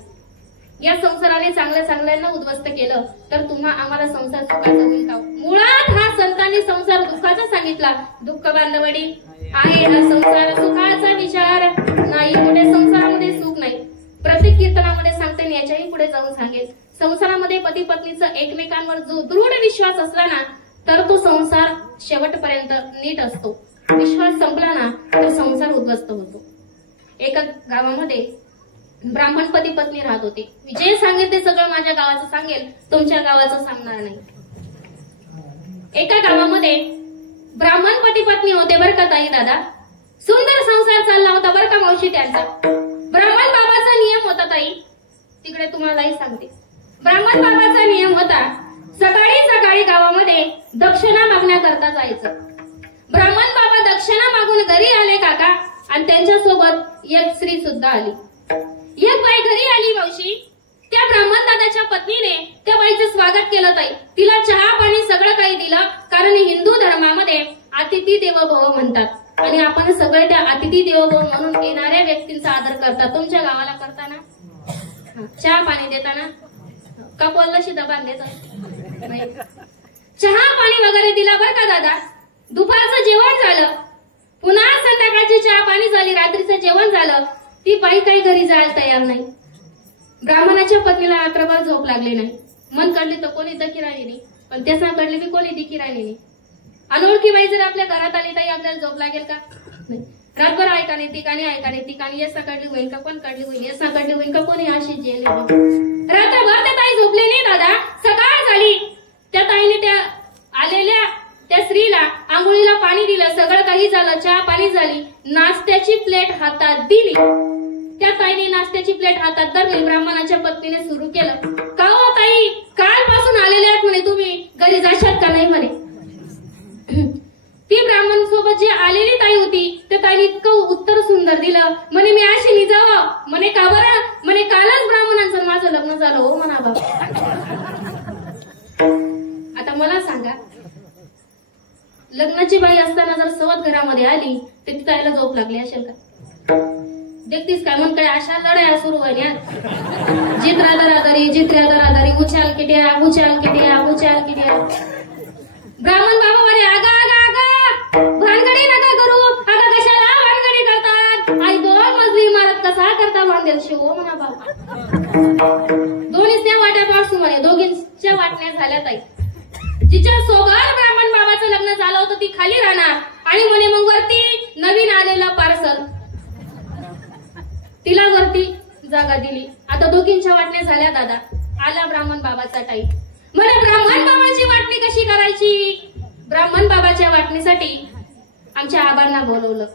या संसाराने चांगल्या चांगल्यांना उद्ध्वस्त केलं तर तुम्हा आम्हाला संसार सुखाचा होईल का. मुळात हा संतांनी संसार दुःखाचा सांगितला. दुःख बांधवडी आहे हा संसार सुखाचा विचार नाही. कुठे संसारामध्ये सुख नाही. प्रत्येक कीर्तनामध्ये सांगते आणि याच्याही पुढे जाऊन सांगेल. संसारामध्ये पती पत्नीचा एकमेकांवर जो दृढ विश्वास असला ना तर तो संसार शेवटपर्यंत नीट असतो. विश्वास संपला ना तर संसार उद्ध्वस्त होतो. एका गावामध्ये ब्राह्मण पती पत्नी राहत होते. जे सांगेल ते सगळं माझ्या गावाचं सांगेल, तुमच्या गावाचं सांगणार नाही. एका गावामध्ये ब्राह्मण पती पत्नी होते बरं का ताई दादा. सुंदर संसार चालला होता बरं का मावशी त्यांचा. ब्राह्मण बाबाचा नियम होता ताई, तिकडे तुम्हालाही सांगते. ब्राह्मण बाबाचा नियम होता सकाळी सकाळी गावामध्ये दक्षिणा मागण्याकरता जायचं. ब्राह्मण बाबा दक्षिणा मागून घरी आले काका आणि त्यांच्यासोबत एक स्त्री सुद्धा आली. एक बाई घरी आली मावशी. त्या ब्राह्मण दादाच्या पत्नीने त्या बाईचं स्वागत केलं ताई. तिला चहा पाणी सगळं काही दिलं. कारण हिंदू धर्मामध्ये अतिथी देवो भव म्हणतात आणि आपण सगळे त्या अतिथी देवो भव म्हणून येणाऱ्या व्यक्तींचा आदर करतात. तुमच्या गावाला करताना चहा पाणी देताना का बोललाशी दबान देतात नाही. चहा पाणी वगैरे दिला बरं का दादा. दुपारचं जेवण झालं, पुन्हा संध्याकाळची चहा पाणी झाली, रात्रीचं जेवण झालं. ती बाई काही घरी जायला तयार नाही. ब्राह्मणाच्या पत्नीला रात्रभर झोप लागली नाही. मन काढली तर कोणी दखी राहिली नाही, पण त्याचा कडली बी कोणी दिखी राहिली नाही. अनोळखी बाई जर आपल्या घरात आली तर आपल्याला झोप लागेल का नाही. रातभर ऐका नाही ठिकाणी ऐका नाही ठिकाणी येसा काढली होईल का कोण काढली होईल, येसा काढली होईल का कोणी अशी जेल. रात्रभर त्या ताई झोपले नाही दादा. सकाळ झाली, त्या ताईने त्या आलेल्या त्या स्त्रीला आंघोळीला पाणी दिलं, सगळं काही झालं, चहा पाणी झाली. नाश्त्याची प्लेट हातात दिली. त्या ताईने नाश्त्याची प्लेट हातात धरली. ब्राह्मणाच्या पत्नीने सुरू केलं, का हो ताई कालपासून आलेले आहात म्हणे, तुम्ही घरी जाशात का नाही म्हणे. ती ब्राह्मण सोबत जी आलेली ताई होती त्या ताईने इतकं उत्तर सुंदर दिलं म्हणे, मी अशी निजावं म्हणे. का बरं म्हणे, कालच ब्राह्मणांचं माझं लग्न झालं हो म्हणा बाबा. आता मला सांगा, लग्नाची बाई असताना जर सवत घरामध्ये आली तर ती ताईला झोप लागली असेल का? देखतीस काय म्हण काय अशा लढाया सुरू व्हायला. जित्रा दरादरी जित्र्या दरादरी, उचाल किट्या उचाल किट्या उचाल किट्या. ब्राह्मण बाबा म्हणे, आगा आगा आगा भानगडी नका करू. आगा कशाला भानगडी करतात? आई 2 मजली इमारत कसा करता बांधेल शिव म्हणा बाबा. दोन्हीच त्या वाट्या पाडसू म्हणे. दोघींच्या वाटण्या झाल्या ताई. जिच्या सोबत ब्राह्मण बाबाचं लग्न झालं होतं ती खाली राहणार आणि म्हणे मग वरती नवीन आलेला पार्सल, तिला वरती जागा दिली. आता दोघींच्या वाटण्या झाल्या दादा. आला ब्राह्मण बाबाचा टाईम. म्हणे ब्राह्मण बाबाची वाटणी कशी करायची. ब्राह्मण बाबाच्या वाटणीसाठी आमच्या आबांना बोलवलं.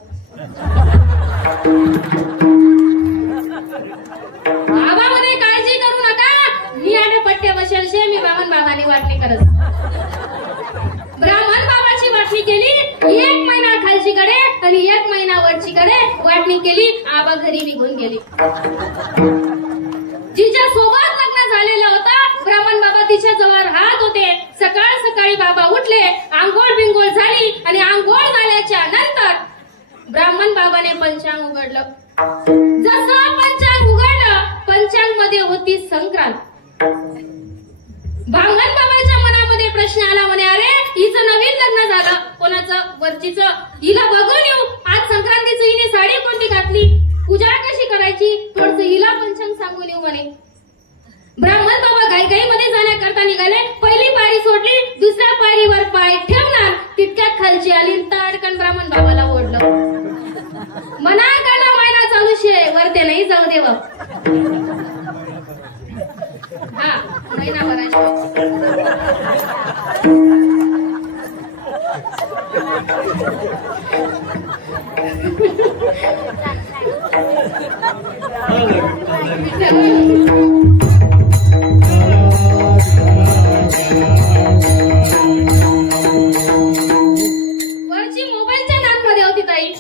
आबा म्हणे काळजी करू नका, मी आडे पट्ट्या बसेल शे, मी ब्राह्मण बाबाने वाटणी करत. ब्राह्मण बाबाची वाटणी केली, 1 महिना खालचीकडे आणि 1 महिना वरचीकडे वाटणी केली. आबा घरी निघून गेले. जिच्या सोबत लग्न झालेलं होतं ब्राह्मण बाबा तिच्या जवळ राहत होते. सकाळ सकाळी बाबा उठले, आंघोळ बिंघोळ झाली आणि आंघोळ झाल्याच्या नंतर ब्राह्मण बाबाने पंचांग उघडलं. जसं पंचांग उघडलं, पंचांग मध्ये होती संक्रांत. ब्राह्मण बाबाच्या मनामध्ये प्रश्न आला, म्हणे अरे हिचं नवीन लग्न झालं, कोणाचं? वरचीचं. हिला बघून येऊ, आज संक्रांतीचं हिने साडी कोणती घातली, पूजा कशी करायची, थोडस हिला पंचांग सांगून येऊ म्हणे. ब्राह्मण बाबा घाईघाईमध्ये जाण्याकरता निघाले. पहिली पायरी सोडली, दुसऱ्या पायरीवर पाय ठेवणार तितक्यात खालची आली, ताडकन ब्राह्मण बाबाला ओढलं. मना काला महिना चालू शे, वरते नाही जाऊ देव. हा महिनाभराची वरची मोबाईलच्या नादमध्ये होती ताई.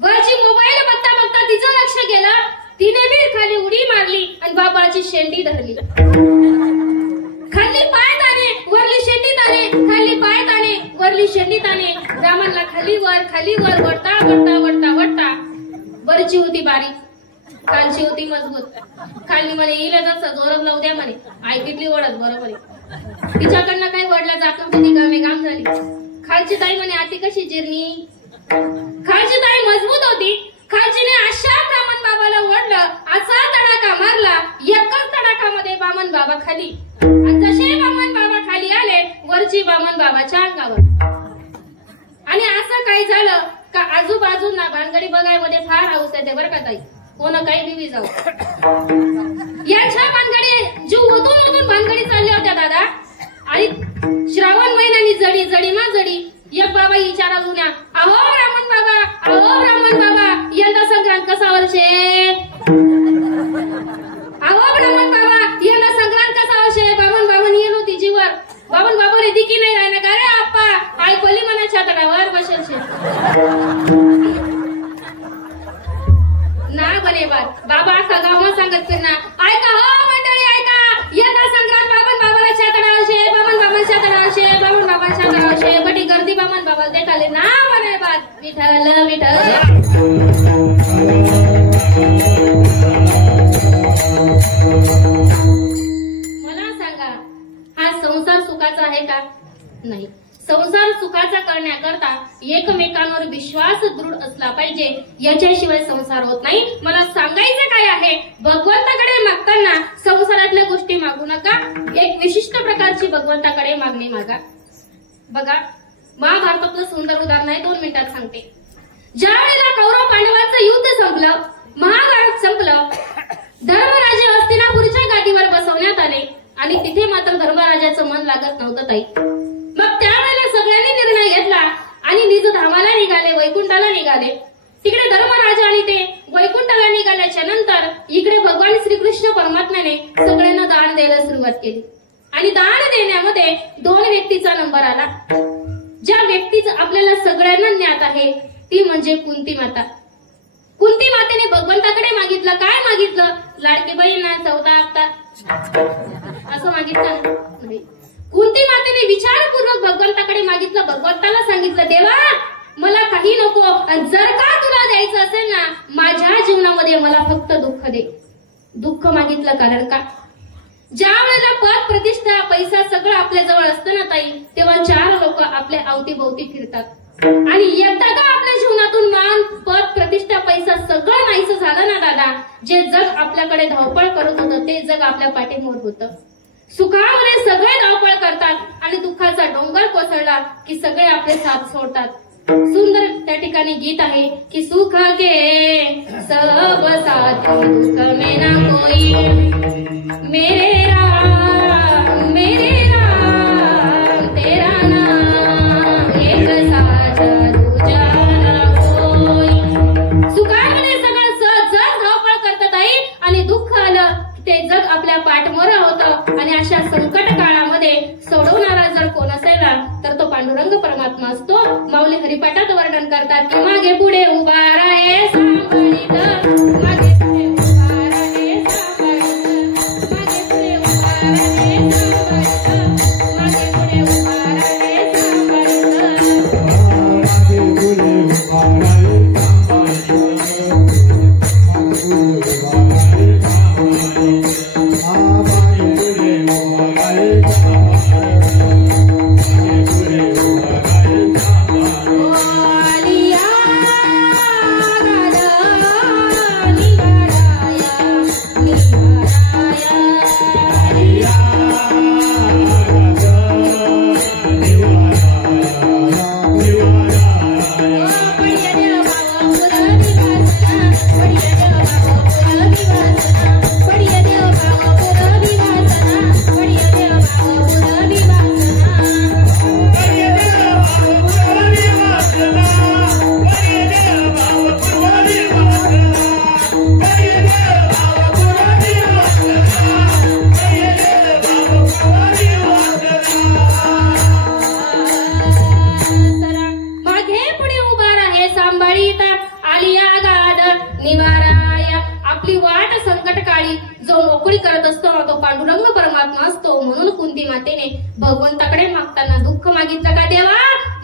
वरची मोबाईल बघता बघता तिचं लक्ष गेलं. तिने बी खाली उडी मारली आणि बाबाची शेंडी धरली. खाली पाय ताणे, वरली शेंडी ताणे, खाली पाय ताणे, वरली शेंडी ताणे. ब्राह्मणला खाली वर वरता वरता वरता वरता. वरची होती बारीक, खालची होती मजबूत. खाली म्हणे हिला जसं जोरात लावू द्या म्हणे, ऐकितली ओढत बरोबर आहे. तिच्याकडनं काही वडला जात नव्हती, गामे काम झाली. खालची ताई म्हणे आती कशी जिरणी. खालची ताई मजबूत होती. खालचीने अशा ब्राह्मण बाबाला ओढलं, असा तडाखा मारला. एकच तडाखामध्ये ब्राह्मण बाबा खाली. आणि जसे ब्राह्मण बाबा खाली आले, वरची ब्राह्मण बाबाच्या अंगावर. आणि असं काही झालं का आजूबाजूला भानगडी बघायमध्ये फार हाऊस येते बरं का ताई. कोण काही दिवी जाऊ. याच्या भानगडी जीव ओतून भानगडी चालल्या होत्या दादा. आणि श्रावण महिन्यानी जडी जडी मा जडी. एक बाबा विचारा जुन्या, अहो ब्राह्मण बाबा, अहो ब्राह्मण बाबा, यंदा संक्रांत कसा वर्षे. अहो ब्राह्मण बाबा, यंदा संक्रांत कसा वर्षे. ब्राह्मण बाबांनी येलो ती जीवर. ब्राह्मण बाबाने दिकी नाही राहिना का रे आप्पा, ऐकली म्हणा छातडावर बसेल ना बने बात. बाबा असा गावात सांगत फिरणार, ऐका हो मंडळी ऐका, यंदा संक्रांत ब्राह्मण बाबाला छातडावशे, ब्राह्मण बाबा छातडावशे, ब्राह्मण बाबा छातडावशे. बटी गर्दी ब्राह्मण बाबा देखाले ना बने बात. विठ्ठल विठ्ठल. मला सांगा, हा संसार सुखाचा आहे का? नाही. संसार सुखाचा करण्याकरता एकमेकांवर विश्वास दृढ असला पाहिजे, याच्याशिवाय संसार होत नाही. मला सांगायचं काय आहे, भगवंताकडे मागताना संसारातल्या गोष्टी मागू नका. एक विशिष्ट प्रकारची भगवंताकडे मागणी मागा. बघा, महाभारतातलं सुंदर उदाहरण आहे, 2 मिनिटात सांगते. ज्या वेळेला कौरव पांडवांचं युद्ध संपलं, महाभारत संपलं, धर्मराजे हस्तिनापूरच्या गादीवर बसवण्यात आले आणि तिथे मात्र धर्मराजाचं मन लागत नव्हतं ताई. मग त्यावेळेला सगळ्यांनी निर्णय घेतला आणि निज धामाला निघाले, वैकुंठाला निघाले. तिकडे धर्मराजा आणि ते वैकुंठाला निघाल्याच्या नंतर इकडे भगवान श्रीकृष्ण परमात्म्याने सगळ्यांना दान द्यायला सुरुवात केली. आणि दान देण्यामध्ये 2 व्यक्तीचा नंबर आला. ज्या व्यक्तीचं आपल्याला सगळ्यांना ज्ञात आहे ती म्हणजे कुंती माता. कुंती मातेने भगवंताकडे मागितलं. काय मागितलं? लाडकी बहीण, 4था हप्ता असं मागितलं नाही. कुंती मातेने विचारपूर्वक भगवंताकडे मागितलं. भगवंताला सांगितलं, देवा मला काही नको, जर का तुला द्यायचं असेल ना माझ्या जीवनामध्ये मला फक्त दुःख दे. दुःख मागितलं कारण का? ज्या वेळेला पद प्रतिष्ठा पैसा सगळं आपल्या जवळ असतं ना ताई, तेव्हा 4 लोक आपल्या अवतीभोवती फिरतात. आणि एकदा का आपल्या जीवनातून मान पद प्रतिष्ठा पैसा सगळं नाहीसं झालं ना दादा, जे जग आपल्याकडे धावपळ करत होतं ते जग आपल्या पाठीमोर होतं. सुखामध्ये सगळे धावपळ करतात आणि दुःखाचा डोंगर कोसळला की सगळे आपले साथ सोडतात. सुंदर त्या ठिकाणी गीत आहे की सुख के सब साथी दुख में ना कोई, मेरे राम तेरा नाम एक साचा दूजा ना कोई. सुखामध्ये सगळं जग धावपळ करतात आई आणि दुःख आलं ते जग आपल्या पाठमोरं होतं. आणि अशा संकट काळामध्ये सोडवणारा जर कोण असेल ना तर तो पांडुरंग परमात्मा असतो. श्रीपाठात वर्णन करतात की मागे पुढे उभा राहे सांभाळीत, मागे पुढे उभा राहे सांभाळीत, मागे पुढे उभा राहे सांभाळीत, मागे पुढे उभा राहे सांभाळीत. मागे पुढे उभा राहे भगवंताकडे मागताना दुःख मागितलं का देवा,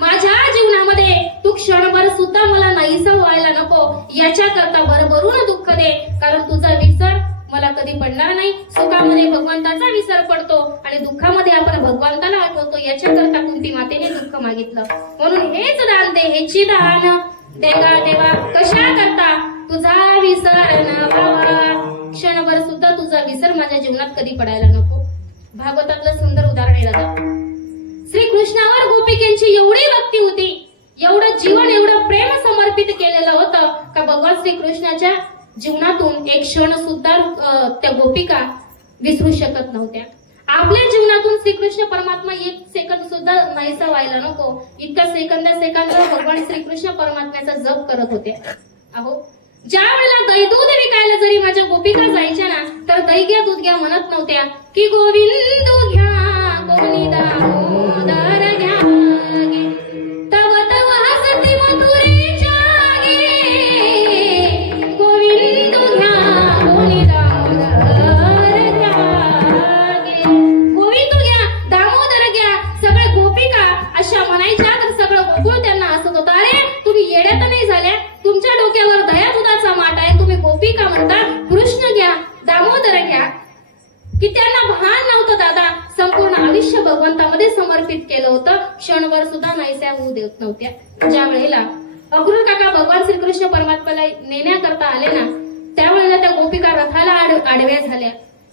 माझ्या जीवनामध्ये तू क्षणभर सुद्धा मला नाहीसा व्हायला नको, याच्या करता भरभरून दुःख दे, कारण तुझा विसर मला कधी पडणार नाही. सुखामध्ये भगवंताचा विसर पडतो आणि दुःखामध्ये आपण भगवंताला आठवतो, याच्या करता कुंती मातेने दुःख मागितलं. म्हणून हेच दान दे, हेची दान देगा देवा, कशा करता तुझा विसर न व्हावा, क्षणभर सुद्धा तुझा विसर माझ्या जीवनात कधी पडायला नको. भागवतातलं सुंदर उदाहरण आहे दादा. श्रीकृष्णावर गोपिकांची एवढी भक्ती होती, एवढं जीवन एवढं प्रेम समर्पित केलेलं होतं का भगवान श्रीकृष्णाच्या जीवनातून एक क्षण सुद्धा त्या गोपिका विसरू शकत नव्हत्या. आपल्या जीवनातून श्रीकृष्ण परमात्मा एक सेकंद सुद्धा नाहीसा व्हायला नको, इतक्या सेकंदावर भगवान श्रीकृष्ण परमात्म्याचा जप करत होते. अहो, ज्या वेळेला दही दूध विकायला जरी माझ्या गोपिका जायच्या ना, तर दही घ्या दूध घ्या म्हणत नव्हत्या की गोविंद घ्या कोणी दामोदर घ्या गे, तव तव हसती मथुरेच्या गे, गोविंद घ्या कोणी दामोदर घ्या गे, गोविंद घ्या दामोदर घ्या. सगळ्या गोपिका अशा म्हणायच्या तर सगळं गोकुळ त्यांना हसत होतं. अरे तुम्ही येड्या तर नाही झाल्या, तुमच्या डोक्यावर दया दुधाचा माठ आहे, तुम्ही गोपिका म्हणता कृष्ण घ्या दामोदर घ्या. की त्यांना भान नव्हतं दादा, संपूर्ण आयुष्य भगवंतामध्ये समर्पित केलं होतं, क्षणभर सुद्धा नाहीसा होऊ देत नव्हत्या. ज्या वेळेला अक्रूर काका भगवान श्रीकृष्ण परमात्म्याला नेण्याकरता आले ना, त्यावेळेला त्या गोपिका रथाला आडव्या झाल्या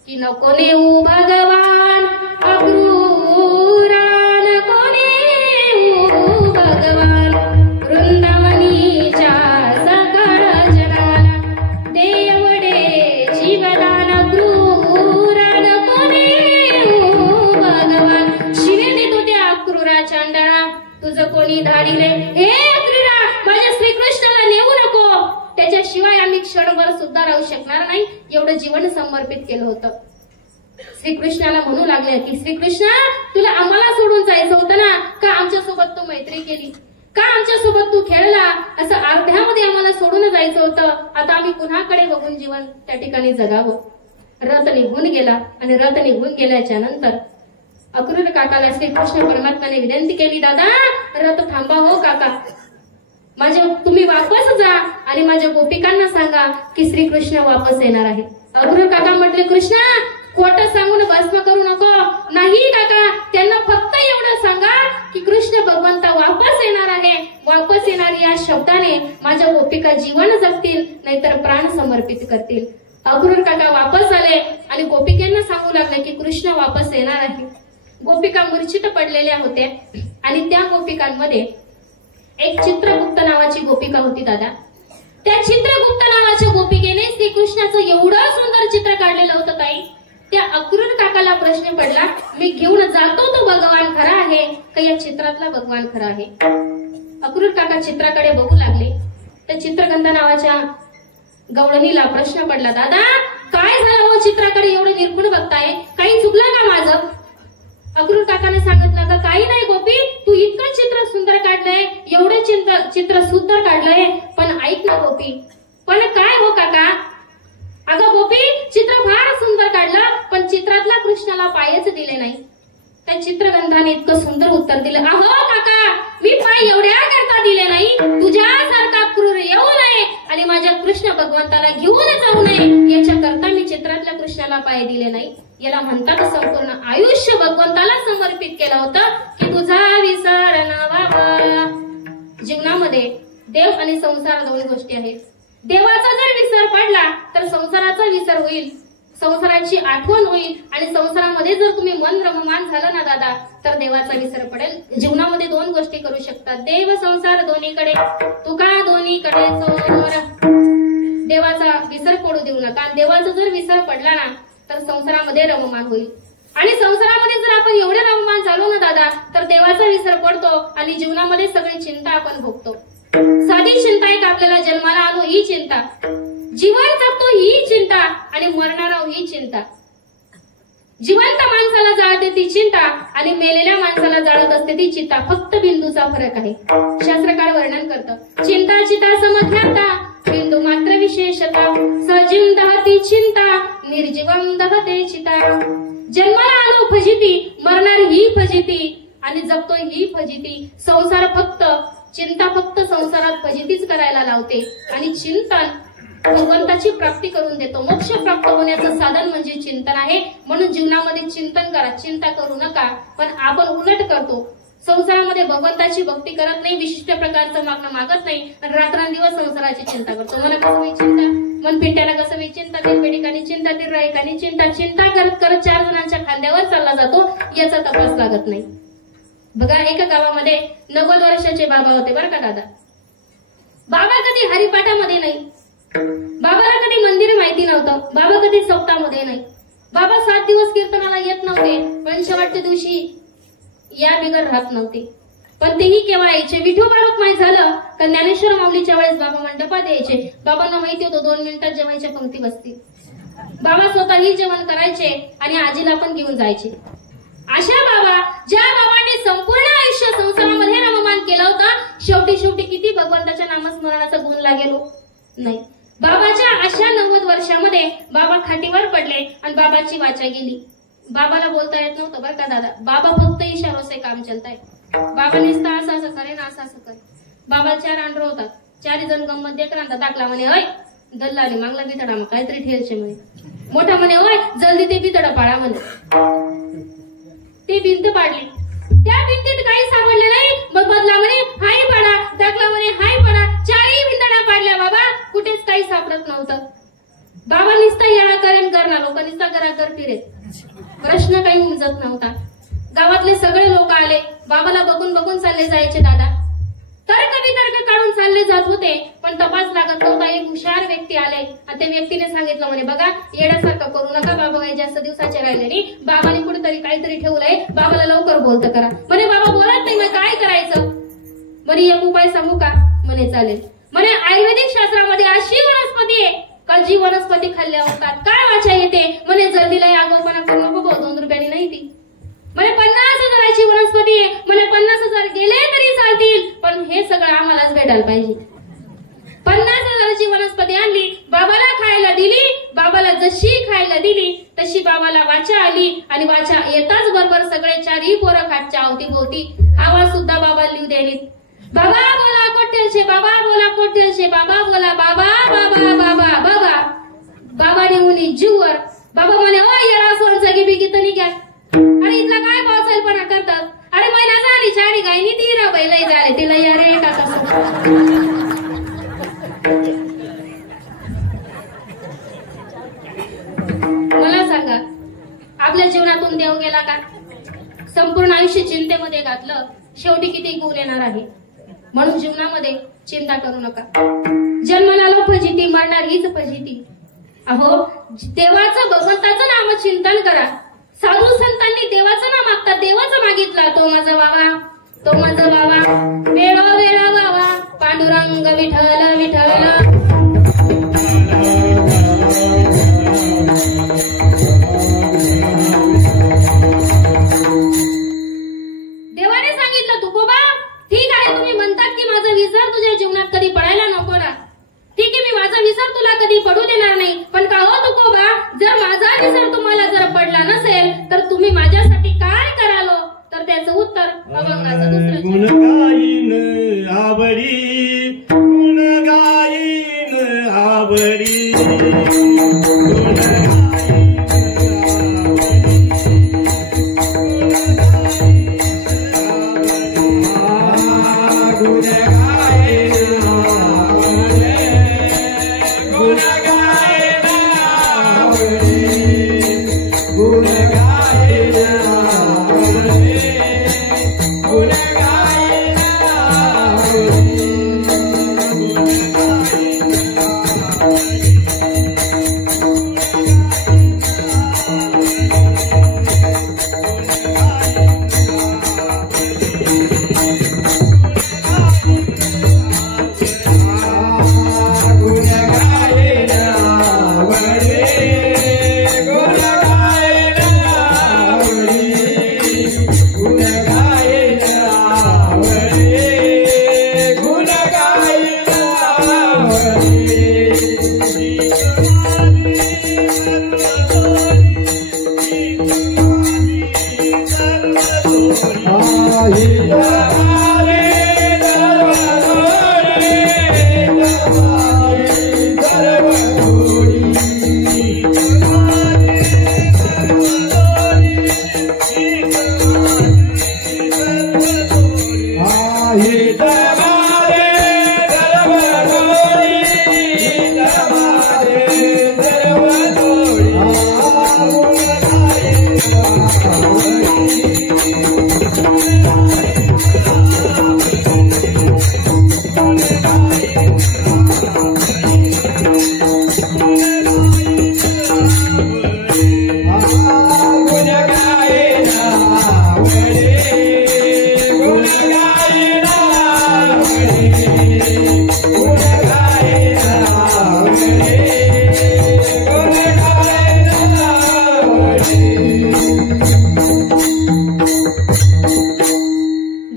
की नको नेऊ भगवान अक्रूरा, नको नेऊ भगवान वृंदावनीच्या सकळ जनाला, देवडे जीवदान क्रूरा, नको नेऊ भगवान. शिवे देत होत्या अक्रूरा चांडाळा, तुझं कोणी धाडिले, हे अक्रूरा माझ्या श्रीकृष्णाला नेऊ नको, त्याच्याशिवाय आम्ही क्षणभर सुद्धा राहू शकणार नाही, एवढं जीवन समर्पित केलं होतं. श्रीकृष्णाला म्हणू लागले की श्रीकृष्णा, तुला आम्हाला सोडून जायचं होतं ना, का आमच्या सोबत तू मैत्री केली, का आमच्या सोबत तू खेळला, असं अर्ध्यामध्ये आम्हाला सोडून जायचं होतं. आता आम्ही पुन्हाकडे बघून जीवन त्या ठिकाणी जगावं. रथ निघून गेला आणि रथ निघून गेल्याच्या नंतर अक्रूर काकाला श्रीकृष्ण परमात्म्याने विनंती केली, दादा रथ थांबा हो काका, माझ्या तुम्ही वापस जा आणि माझ्या गोपिकांना सांगा की श्रीकृष्ण वापस येणार आहे. अक्रूर काका म्हटले, कृष्णा खोटं सांगून भस्म करू नको. नाही काका, त्यांना फक्त एवढं सांगा की कृष्ण भगवंता वापस येणार आहे. वापस येणार या शब्दाने माझ्या गोपिका जीवन जगतील, नाहीतर प्राण समर्पित करतील. अक्रूर काका वापस आले आणि गोपिकांना सांगू लागले की कृष्ण वापस येणार आहे. गोपिका मूर्छित पडलेल्या होत्या आणि त्या गोपिकांमध्ये एक चित्रगुप्त नावाची गोपिका होती दादा. त्या चित्रगुप्त नावाच्या गोपिकेने श्रीकृष्णाचं एवढं सुंदर चित्र काढलेलं होतं ताई. त्या अक्रूर काकाला प्रश्न पडला, मी घेऊन जातो तो भगवान खरा आहे का या चित्रातला भगवान खरा आहे. अक्रूर काका चित्राकडे बघू लागले. त्या चित्रगंधा नावाच्या गवळणीला प्रश्न पडला, दादा काय झालं हो चित्राकडे एवढं निरखून बघताय, काही चुकलं का माझं. अक्रूर काकाने सांगितलं का काही नाही गोपी, तू इतकं चित्र सुंदर काढलंय, एवढं चित्र सुंदर काढलंय, पण ऐक ना गोपी. पण काय हो काका? अगं गोपी, चित्र फार सुंदर काढलं, पण चित्रातला कृष्णाला पायच दिले नाही. त्या चित्रगंधाने इतकं सुंदर उत्तर दिलं, अहो काका, मी पाय एवढ्या करता दिले नाही, तुझ्यासारखा क्रूर येऊ नये आणि माझ्या कृष्ण भगवंताला घेऊन जाऊ नये याच्या करता मी चित्रातल्या कृष्णाला पाय दिले नाही. याला म्हणतात संपूर्ण आयुष्य भगवंताला समर्पित केलं होतं की तुझा विसर न व्हावा. जीवनामध्ये देव आणि संसार दोन गोष्टी आहेत. देवाचा जर विसर पडला तर संसाराचा विसर होईल, संसाराची आठवण होईल आणि संसारामध्ये जर तुम्ही मन रममान झालं ना दादा तर देवाचा विसर पडेल. जीवनामध्ये दोन गोष्टी करू शकतात, देव संसार दोन्हीकडे, तुका दोन्हीकडे चोर. देवाचा विसर पडू देऊ नका. देवाचा जर विसर पडला ना तर संसारामध्ये रममान होईल आणि संसारामध्ये जर आपण एवढे रममान झालो ना दादा तर देवाचा विसर पडतो आणि जीवनामध्ये सगळी चिंता आपण भोगतो. साधी चिंता आहे का आपल्याला जन्माला आलो ही चिंता, जीवन जगतो ही चिंता आणि मरणार ही चिंता. जिवंत माणसाला जाळते ती चिंता आणि मेलेल्या माणसाला जाळत असते ती चिंता. फक्त बिंदूचा फरक आहे. शास्त्रकार वर्णन करतं, चिंता चिता समख्याता बिंदू मात्र विशेषता, सजीव दहती चिंता निर्जीवम दहते चिता. जन्माला आलो फजिती, मरणार ही फजिती आणि जगतो ही फजिती. संसार फक्त चिंता फक्त संसारात फजितीच करायला लावते आणि चिंतन भगवंताची प्राप्ती करून देतो. मोक्ष प्राप्त होण्याचं साधन म्हणजे चिंतन आहे. म्हणून जीवनामध्ये चिंतन करा, चिंता करू नका. पण आपण उलट करतो, संसारामध्ये भगवंताची भक्ती करत नाही, विशिष्ट प्रकारचं मागणं मागत नाही आणि रात्रंदिवस संसाराची चिंता करतो. मला कसं मी चिंता, मन पिंट्याला कसं मी चिंता, तीन ठिकाणी चिंता, तीन चिंता, चिंता करत करत 4 जणांच्या खांद्यावर चालला जातो, याचा तपास लागत नाही. बघा, एका गावामध्ये 90 वर्षाचे बाबा होते बरं का दादा. बाबा कधी हरिपाठामध्ये नाही, बाबाला कधी मंदिर माहिती नव्हतं, बाबा कधी सप्तामध्ये नाही, बाबा 7 दिवस कीर्तनाला येत नव्हते, पण शेवटच्या दिवशी या बिगर राहत नव्हते. पण तेही केव्हा यायचे, विठोबारोक माहीत झालं का ज्ञानेश्वर माऊलीच्या वेळेस बाबा मंडपात यायचे. बाबांना माहिती होतं 2 मिनिटात जेवायच्या पंक्ती बसतील. बाबा स्वतःही जेवण करायचे आणि आजीला पण घेऊन जायचे. अशा बाबा, ज्या बाबांनी संपूर्ण आयुष्य संसारामध्ये रममान केलं होतं, शेवटी किती भगवंताच्या नामस्मरणाचा गुण लागेलो नाही. बाबाच्या अशा 90 वर्षामध्ये बाबा खाटीवर पडले आणि बाबाची वाचा गेली. बाबाला बोलता येत नव्हतं बरं का दादा. बाबा फक्त इशारों से काम चलता है. बाबा निसता असं करे ना असं करे. बाबा 4 अंडर होतात, 4 जण गंमत देखना दाखला म्हणे, अय दल्लाली मागला बितडा मग काहीतरी ठेरचे म्हणे. मोठा म्हणे, ओय जल्दी ते बितडा पाडा म्हणे. ते भिंत पाडली, त्या भिंतीत काही सापडले नाही. मग बदला म्हणे हाय पाडा, दाखला म्हणे हाय पाडा, 4ही भिंतडा पाडल्या बाबा, कुठेच काही सापडत नव्हतं. बाबा निसता येळा करेन करणार, लोक निसता घराघर फिरेत, प्रश्न काही उमजत नव्हता. गावातले सगळे लोक आले, बाबाला बघून बघून चालले जायचे दादा. तर्क वितर्क काढून चालले जात होते, पण तपास लागत नव्हता. एक हुशार व्यक्ती आले आणि त्या व्यक्तीने सांगितलं म्हणे, बघा येण्यासारखं करू नका, बाबा काही जास्त दिवसाचे राहिले नाही, बाबाने कुठेतरी काहीतरी ठेवलंय, बाबाला लवकर बोलतं करा. म्हणे बाबा बोलत नाही, मग काय करायचं? म्हणे एक उपाय सांगू का? म्हणे चालेल. म्हणे आयुर्वेदिक शास्त्रामध्ये अशी वनस्पती आहे का जी वनस्पती खाल्ल्यावर काय वाचा येते. म्हणे जल्दीला आगोपणा करू नको, 2 रुपयांनी नाही ती. म्हणे 50,000ची वनस्पती आहे. म्हणे 50,000 गेले तरी चालतील, पण हे सगळं आम्हालाच भेटायला पाहिजे. 50,000ची वनस्पती आणली, बाबाला खायला दिली. बाबाला जशी खायला दिली तशी बाबाला वाचा आली आणि वाचा येताच बरोबर सगळे 4ही पोरं खाटच्या अवतीभोवती आवाज सुद्धा बाबा लिहू द्यायलीत. बाबा बोला कोट्यलशे, बाबा बोला कोट्यलशे, बाबा बोला बाबा बाबा बाबा बाबा. बाबाने मुली जीववर. बाबा म्हणे, ओ येळा सोनचा गी बिगी तर निघ्या. अरे इथला काय पावसाळपणा करतात? अरे महिना झाली शाडी गायनी ती बैलही झाले तिला या रे काका. मला सांगा, आपल्या जीवनातून देव गेला का? संपूर्ण आयुष्य चिंतेमध्ये घातलं, शेवटी किती गुण येणार आहे. म्हणून जीवनामध्ये चिंता करू नका. जन्माला आलो फजिती, मरणार हीच फजिती. अहो देवाचं भगवंताचं नाम चिंतन करा. साधू संतांनी देवाचं नाम मागतात, देवाचं मागितला, तो माझा बाबा, तो माझा बाबा, वेळा वेळा बाबा, पांडुरंग विठ्ठल विठ्ठल. माझ्या जीवनात कधी पडायला नको ना. ठीक आहे, मी माझा विसर तुला कधी पडू देणार नाही. पण का हो तुकोबा, जर माझा विसर तुम्हाला जर पडला नसेल तर तुम्ही माझ्यासाठी काय करालो? तर त्याचं उत्तर अभंगाचं दुसरं गुण गाईन आवडी, गुण गाईन आवडी, गुण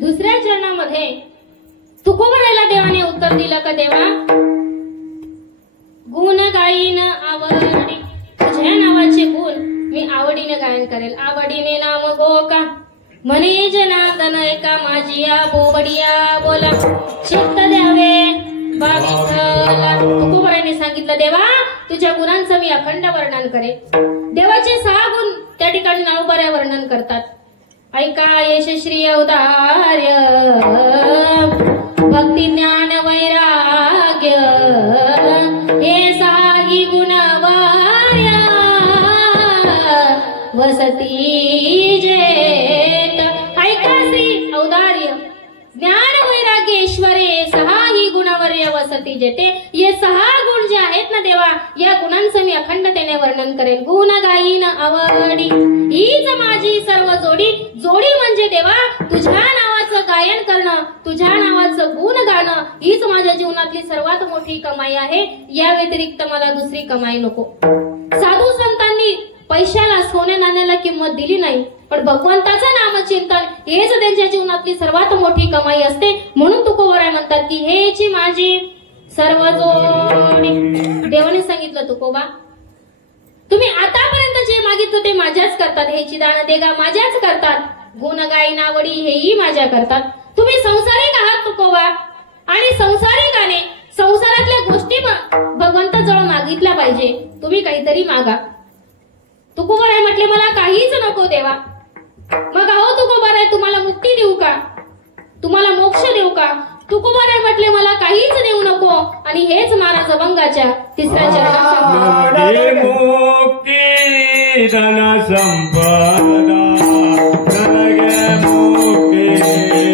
दुसऱ्या चरणामध्ये तुकोबराला देवाने उत्तर दिलं का देवा, गुण गाईन आवडी, तुझ्या नावाचे गुण मी आवडीने गायन करेल. आवडीने नाम गोका म्हणे जनार्दन एका माझिया बोबडिया बोला चित्त द्यावे बाविठला. तुकोबराने सांगितलं देवा तुझ्या गुणांचं मी अखंड वर्णन करेन. देवाचे 6 गुण त्या ठिकाणी नावबऱ्या वर्णन करतात. ऐका यशश्री औदार्य भक्ती ज्ञान वैराग्य हे 6 गुण वार्या वसती जेत. ऐका श्री औदार्य ज्ञान वैराग्य ऐश्वर्य 6 गुणवर्य वसती जेते. हे 6 गुण जे आहेत ना देवा, या गुणांचं मी अखंडतेने वर्णन करेन. गुण गाईन आवडी हीच माझी सर्व जोडी. जोडी म्हणजे देवा तुझ्या नावाचं गायन करणं, तुझ्या नावाचं गुण गाणं हीच माझ्या जीवनातली सर्वात मोठी कमाई आहे. या व्यतिरिक्त मला दुसरी कमाई नको. साधू संतांनी पैशाला सोन्या नाण्याला किंमत दिली नाही, पण भगवंताचं नामचिंतन हेच त्यांच्या जीवनातली सर्वात मोठी कमाई असते. म्हणून तुकोबराय म्हणतात की हेची माझी सर्व जोडी. देवाने सांगितलं तुकोबा तुम्ही आतापर्यंत जे मागितलं ते माझ्याच करतात. हेची दान देगा माझ्याच करतात. गुण गायन आवडी हेही माझ्या करतात. तुम्ही संसारिक आहात तुकोबा, आणि संसारिकाने संसारातल्या गोष्टी भगवंताजवळ मागितल्या पाहिजे. तुम्ही काहीतरी मागा. तुकोबराय म्हटले मला काहीच नको देवा. मग अहो तुकोबराय तुम्हाला मुक्ती देऊ का, तुम्हाला मोक्ष देऊ का? तुकोबराय म्हटले मला काहीच देऊ नको. आणि हेच महाराज अभंगाच्या 3ऱ्या चरणात मुक्ती धन संपदा नलगे मुक्ती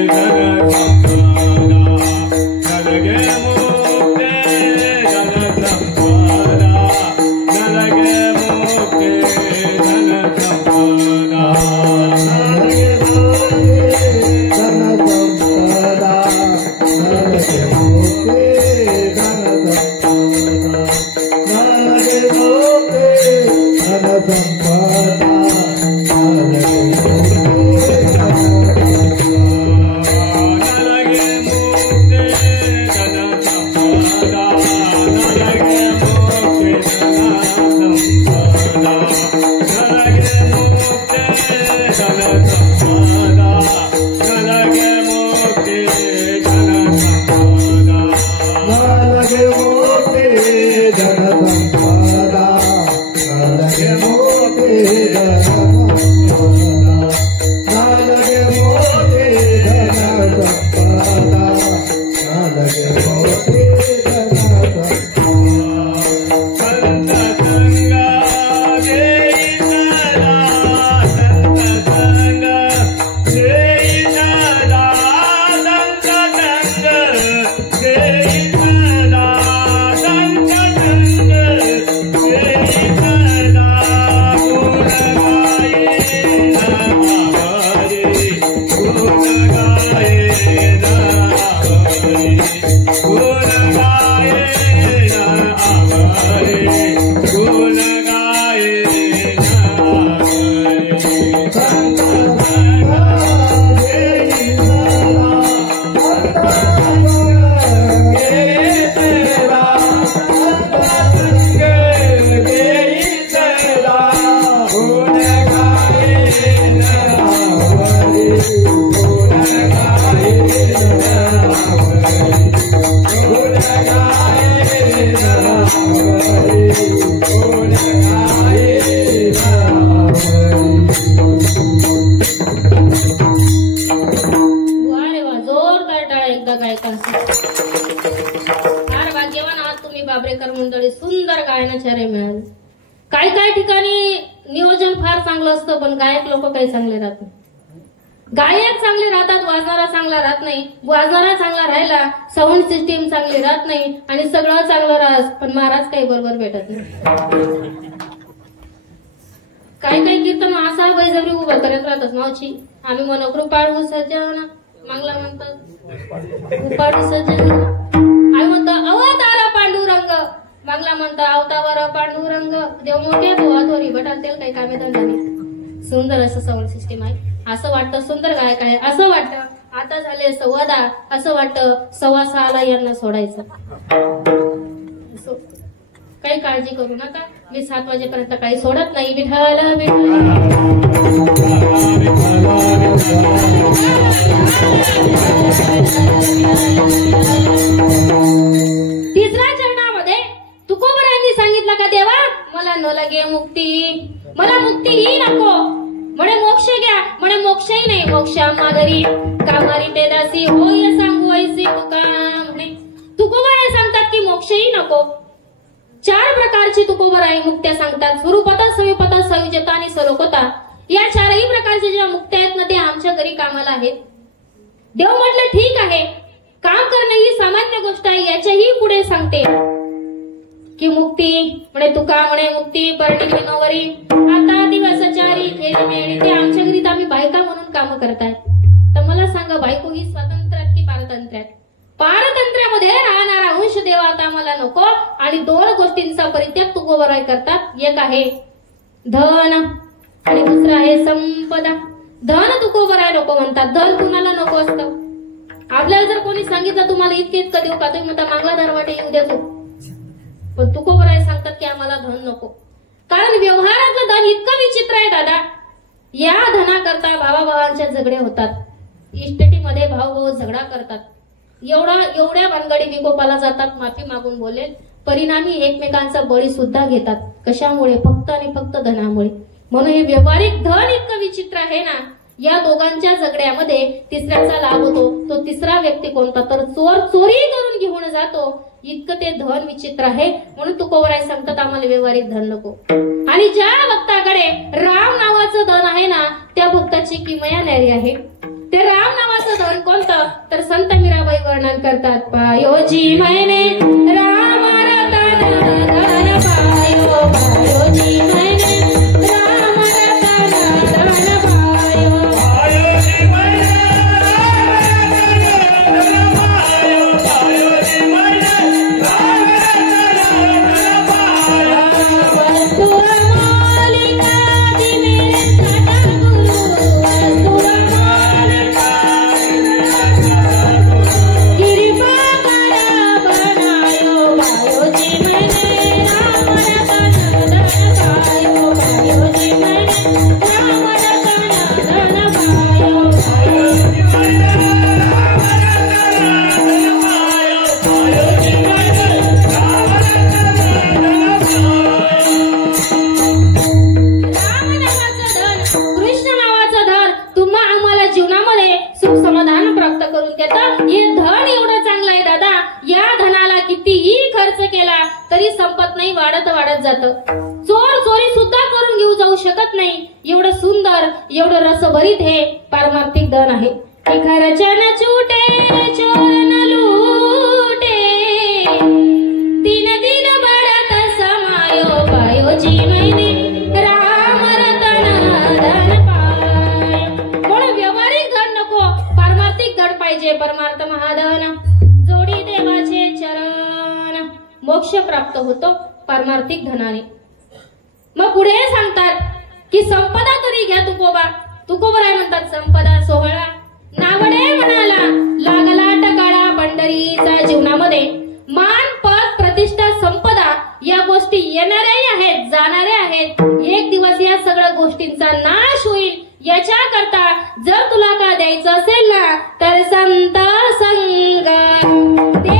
धन संपदा नलगे मुक्ती धन संपदा नलगे मुक्ती धन संपदा नलगे मुक्ती धन संपदा नलगे मुक्ती धन संपदा नलगे मुक्ती धन संपदा फार भाग्यवान आहात तुम्ही बाबरेकर मंडळी. सुंदर गायनाचार्य मिळाले. काही काही ठिकाणी नियोजन फार चांगलं असतं पण गायक लोक काही चांगले राहत नाही. गायक चांगले राहतात, वाजणारा चांगला राहत नाही. वाजणारा चांगला राहिला, साऊंड सिस्टीम चांगली राहत नाही आणि सगळं चांगलं राहत पण महाराज काही बरोबर भेटत नाही. काही काही कीर्तन असा बैजवरी उभं करत राहतात. मावची आम्ही मनोकृपाळू सज्जन मागला म्हणतात, उपाडू सज्जन आम्ही म्हणतो अवतार पांडुरंग, मागला म्हणतो अवतावर पांडुरंग. देव मोठे भुवाधोरी भटातील काही कामे धंदा नाही. सुंदर असं साऊंड सिस्टीम आहे. असं वाटतं सुंदर गायक आहे. असं वाटतं आता झाले 6:15, असं वाटतं 6:15 यांना सोडायचं. काही काळजी करू नका, मी 7 वाजेपर्यंत काही सोडत नाही. विठ्ठल तिसऱ्या चरणामध्ये तुकोबरायांनी सांगितलं का देवा मला न लागे मुक्ती, मला मुक्ती ही नको म्हणे मोक्ष घ्या. म्हणे मोक्षही नाही, मोक्ष मागरी कामारी तेदासी होय सांगू ऐसी तुका. म्हणे तुकोबराय सांगतात की मोक्षही नको. 4 प्रकारची तुकोबराई मुक्त्या सांगतात. स्वरूपता, समीपता, संयुजता आणि सलोकता. या 4ही प्रकारचे ज्या मुक्त्या आहेत ना ते आमच्या घरी कामाला आहेत. देव म्हटलं ठीक आहे, काम करणे ही सामान्य गोष्ट आहे. याच्याही पुढे सांगते की मुक्ती म्हणे तुका म्हणे मुक्ती पर्णी विनोवरी आता दिवसचारी खेळी मेळी. ते आमच्या घरी तर आम्ही बायका म्हणून काम करताय. तर मला सांगा बायको ही स्वातंत्र्यात की पारतंत्र्यात? पारतंत्र्यामध्ये राहणारा अंश देव आता मला नको आणि 2 गोष्टींचा परित्याग तुकोबराय करतात. एक आहे धन आणि दुसरं आहे संपदा. धन तुकोबराय नको म्हणतात. धन कुणाला नको असतं? आपल्याला जर कोणी सांगितलं तुम्हाला इतके इतकं देऊ का, तुम्ही म्हणता मागला दरवाटे येऊ द्याचो. पण तुकोबराय सांगतात की आम्हाला धन नको. कारण व्यवहारातलं धन इतकं विचित्र आहे दादा. या धनाकरता भावाभावांच्या झगडे होतात. इस्टेटीमध्ये भाऊ झगडा करतात. एवढ्या भानगडी विकोपाला जातात, माफी मागून बोलेल. परिणामी एकमेकांचा बळी सुद्धा घेतात. कशामुळे? फक्त आणि फक्त धनामुळे. म्हणून हे व्यवहारिक धन इतकं विचित्र आहे ना. या दोघांच्या झगड्यामध्ये तिसऱ्याचा लाभ होतो. तो तिसरा व्यक्ती कोणता? तर चोर चोरी करून घेऊन जातो. इतकं ते धन विचित्र आहे. म्हणून तुकोबराय सांगतात आम्हाला व्यवहारिक धन नको. आणि ज्या भक्ताकडे राम नावाचं धन आहे ना त्या भक्ताची किमया न्यारी आहे. ते राम नावाचं धन कोणतं? तर संत मीराबाई वर्णन करतात. पायोजी मैने राम रतन धन पायो, पायोजी मैने राम रतन धन पायो, पायोजी मैने राम रतन पायो, पायोजी मैने राम रतन पायो. वस्तुर मालिका दिने सद्गुरु, वस्तुर मालिका कृपा करा बनायो, पायोजी मैंने राम रतन धन पायो, पायोजी मैंने राम रतन धन पायो, पायोजी मैने राम रतन पायो, पायोजी मैने राम रतन राम नावाचं धन, कृष्ण नावाचं धन तुम्हा आम्हाला जीवनामध्ये सुख समाधान प्राप्त करून देतं. हे धन एवढं चांगलं आहे दादा. या धनाला कितीही खर्च केला तरी संपत नाही, वाढत वाढत जातं. चोर चोरी सुद्धा करून घेऊ जाऊ शकत नाही. एवढं सुंदर, एवढं रसभरीत हे पारमार्थिक धन आहे. खर्चा न छूटे चोर न लूटे, दिन दिन बढ़त समायो, पायोजी मैंने राम रतन धन पायो. म्हणून व्यवहारिक धन नको, पारमार्थिक धन पाहिजे. परमार्थ महाधन जोडी देवाचे मोक्ष प्राप्त होतो पारमार्थिक धनाने. मग पुढे सांगतात की संपदा तरी घ्या तुकोबराय म्हणतात संपदा सोहळा नावडे म्हणाला लागला टकाळा पंढरीचा. जीवनामध्ये मान पद प्रतिष्ठा संपदा या गोष्टी येणाऱ्याही आहेत जाणाऱ्या आहेत. एक दिवस या सगळ्या गोष्टींचा नाश होईल. याच्या करता जर तुला का द्यायचं असेल ना तर संत संग दे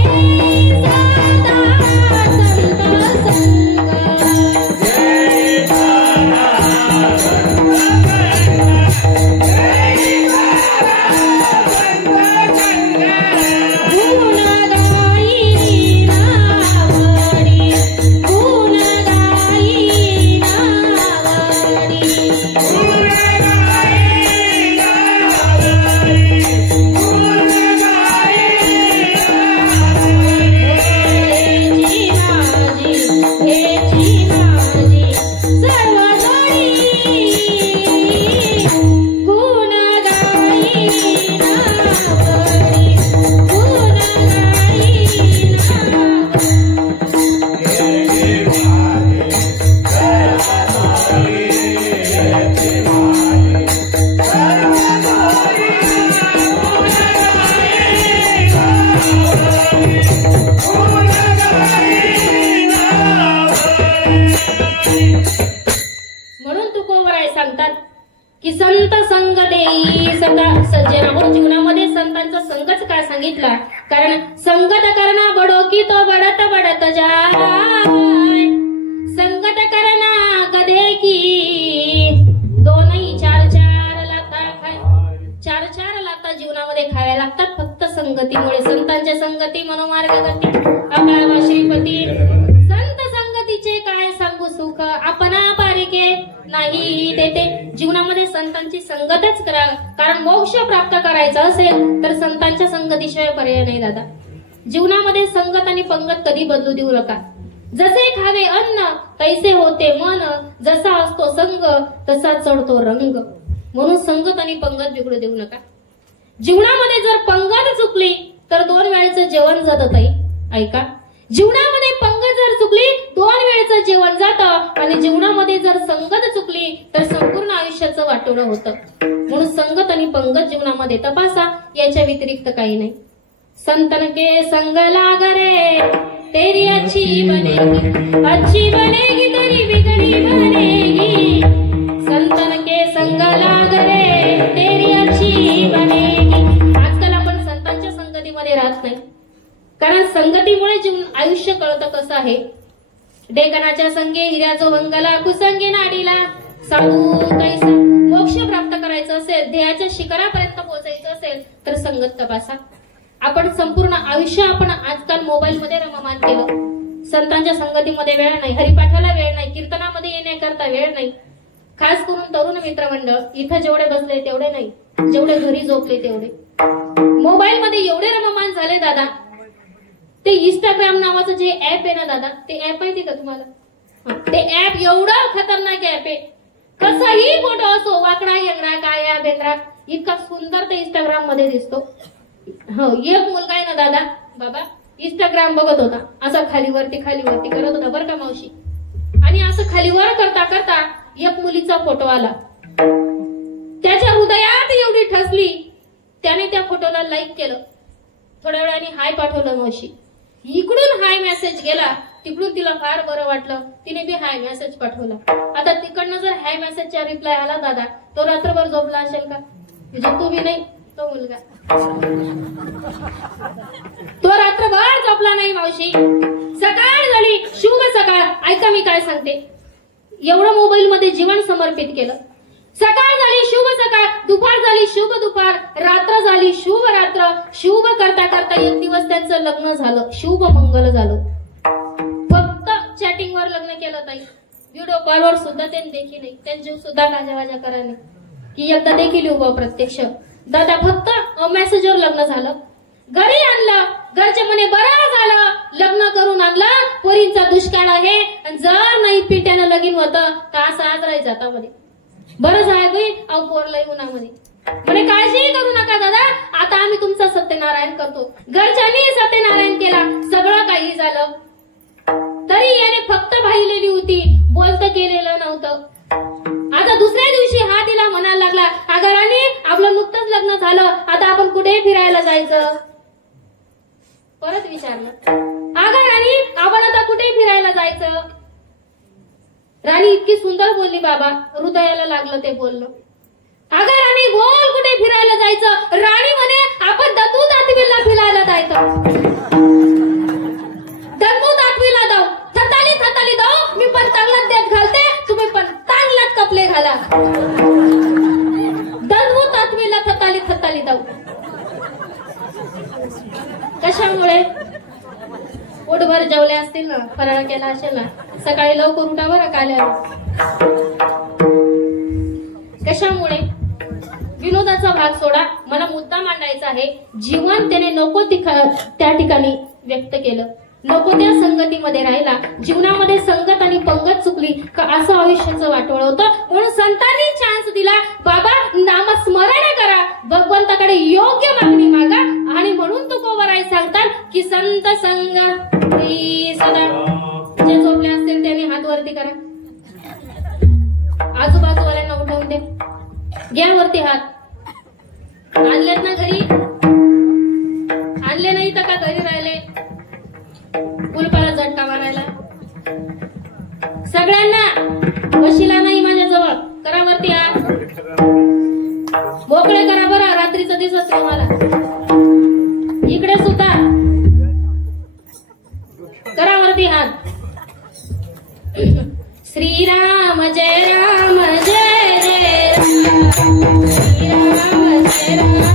संत सांगितला. कारण संगत करना बडो की तो बडत बडत जाय. संगत करना गधे की दोनही चार चार लाता खाय. चार चार लाता जीवनामध्ये खाव्या लागतात फक्त संगतीमुळे. संतांच्या संगती मनोमार्ग गती अकाळ श्रीपती. संत संगतीचे काय सांगू सुख आपणा पारिके नाही देते. जीवनामध्ये संतांची संगतच करा. कारण मोक्ष प्राप्त करायचा असेल तर संतांच्या संगतीशिवाय पर्याय नाही दादा. जीवनामध्ये संगत आणि पंगत कधी बदलू देऊ नका. जसे खावे अन्न तैसे होते मन. जसा असतो संग तसा चढतो रंग. म्हणून संगत आणि पंगत बिघडू देऊ नका. जीवनामध्ये जर पंगत चुकली तर 2 वेळेचं जेवण जात ताई. ऐका, जीवनामध्ये पंगत जर चुकली 2 वेळेचं जेवण जातं. आणि जीवनामध्ये जर संगत चुकली तर संपूर्ण आयुष्याचं वाटोळं होतं. म्हणून संगत आणि पंगत जीवनामध्ये तपासा. याच्या व्यतिरिक्त काही नाही. संतन के संग लाग रे तेरी अच्छी बनेगी तेरी बिगड़ी बनेगी. संतन के संग लाग रे तेरी अच्छी बनेगी. आजकाल आपण संतांच्या संगतीमध्ये राहत नाही. कारण संगतीमुळे जीवन आयुष्य कळतं कसं आहे. डेकनाच्या संगे हिऱ्याचो मंगला कुसंगी नाडीला सांगू कैसा. मोक्ष प्राप्त करायचं असेल ध्येयाच्या शिखरापर्यंत पोहोचायचं असेल तर संगत तपासा. आपण संपूर्ण आयुष्य आपण आजकाल मोबाईल मध्ये रममान केलं. संतांच्या संगतीमध्ये वेळ नाही. हरिपाठाला वेळ नाही. कीर्तनामध्ये येण्याकरता वेळ नाही. खास करून तरुण मित्रमंडळ इथं जेवढे बसले तेवढे नाही. जेवढे घरी झोपले तेवढे मोबाईल मध्ये एवढे रममान झाले दादा. ते इंस्टाग्राम नावाचं जे ऍप आहे ना दादा, ते ऍप माहिती का तुम्हाला? ते ऍप एवढं खतरनाक ऍप आहे. कसाही फोटो असो वाकडा येंगडा काया बेंद्रा इतका सुंदर ते इंस्टाग्राम मध्ये दिसतो. हो, एक मुलगा आहे ना दादा बाबा इंस्टाग्राम बघत होता. असा खालीवरती करत होता बरं का मावशी. आणि असं खालीवर करता करता एक मुलीचा फोटो आला. त्याच्या हृदयात एवढी ठसली. त्याने त्या फोटोला लाईक केलं. थोड्या वेळाने हाय पाठवलं मावशी. इकडून हाय मेसेज गेला. तिकडून तिला फार बरं वाटलं. तिने बी हाय मेसेज पाठवला. आता तिकडनं जर हाय मेसेजचा रिप्लाय आला दादा तो रात्रभर झोपला असेल का? झोपू बी नाही तो मुलगा. तो रात्रभर झोपला नाही मावशी. सकाळ झाली शुभ सकाळ. ऐका मी काय सांगते. एवढं मोबाईल मध्ये जीवन समर्पित केलं. सकाळ झाली शुभ सकाळ. दुपार झाली शुभ दुपार. रात्र झाली शुभ रात्र. शुभ करता करता एक दिवस त्यांचं लग्न झालं. शुभ मंगल झालं. फक्त चॅटिंगवर लग्न केलं ताई. व्हिडिओ कॉलवर सुद्धा त्यांनी देखी नाही. त्यांची सुद्धा गाजावाजा करा नाही की एकदा देखील उभं प्रत्यक्ष दादा. फक्त मेसेजवर लग्न झालं. घरी आणलं. घरचे म्हणे बरं झालं लग्न करून आणलं. पोरींचा दुष्काळ आहे. जर नाही पिट्यानं लगीन होतं तर असं आज राहायचं आता मध्ये. बरं झालं अहो पोरलंय उन्हामध्ये. म्हणे काळजी करू नका दादा. आता आम्ही तुमचा सत्यनारायण करतो. घरच्यांनी सत्यनारायण केला. सगळं काही झालं. नव्हतं. आता दुसऱ्या दिवशी हा तिला म्हणायला लागला, अगं राणी, आपलं नुकतंच लग्न झालं, आता आपण कुठे फिरायला जायचं? परत विचारलं, अगं राणी, आपण आता कुठे फिरायला जायचं? राणी इतकी सुंदर बोलली बाबा, हृदयाला लागलं ते बोलणं. अगं राणी, बोल, कुठे फिरायला जायचं? राणी म्हणे, आपण दत्तू दातवीला फिरायला जायचं. दत्तू दातवीला जाऊ, थताली जाऊ, मी पण चांगलाच देत घालते, तुम्ही पण चांगलाच कपडे घाला. दत्तू दातवीला थताली जाऊ. कशामुळे? पोटभर जेवले असतील ना, फराळ केला असेल ना, सकाळी लवकर उठा बरं काल्यावर. कशामुळे? विनोदाचा भाग सोडा, मला मुद्दा मांडायचा आहे. जीवन त्याने नको त्या ठिकाणी व्यक्त केलं, नको त्या संगतीमध्ये राहिला. जीवनामध्ये संगत आणि पंगत चुकली का असं आयुष्याचं वाटोळ होतं. म्हणून संतांनी चान्स दिला, बाबा नामस्मरण करा, भगवंताकडे योग्य मागणी मागा. आणि म्हणून तुकोबराय सांगतात की संत संग सदा. जे झोपले असतील त्यांनी हात वरती करा, आजूबाजूवाल्यांना उठवून दे, घ्या वरती हात. आणलेत ना घरी? आणले नाही तर का घरी राहिले कुलपाला झटका मारायला? सगळ्यांना वशिला नाही माझ्याजवळ, करा वरती हात, मोकळे करा बरं, रात्रीचं दिसत तुम्हाला. इकडे सुद्धा करा वरती हात. श्रीराम जय राम जय जय राम, श्रीराम जय राम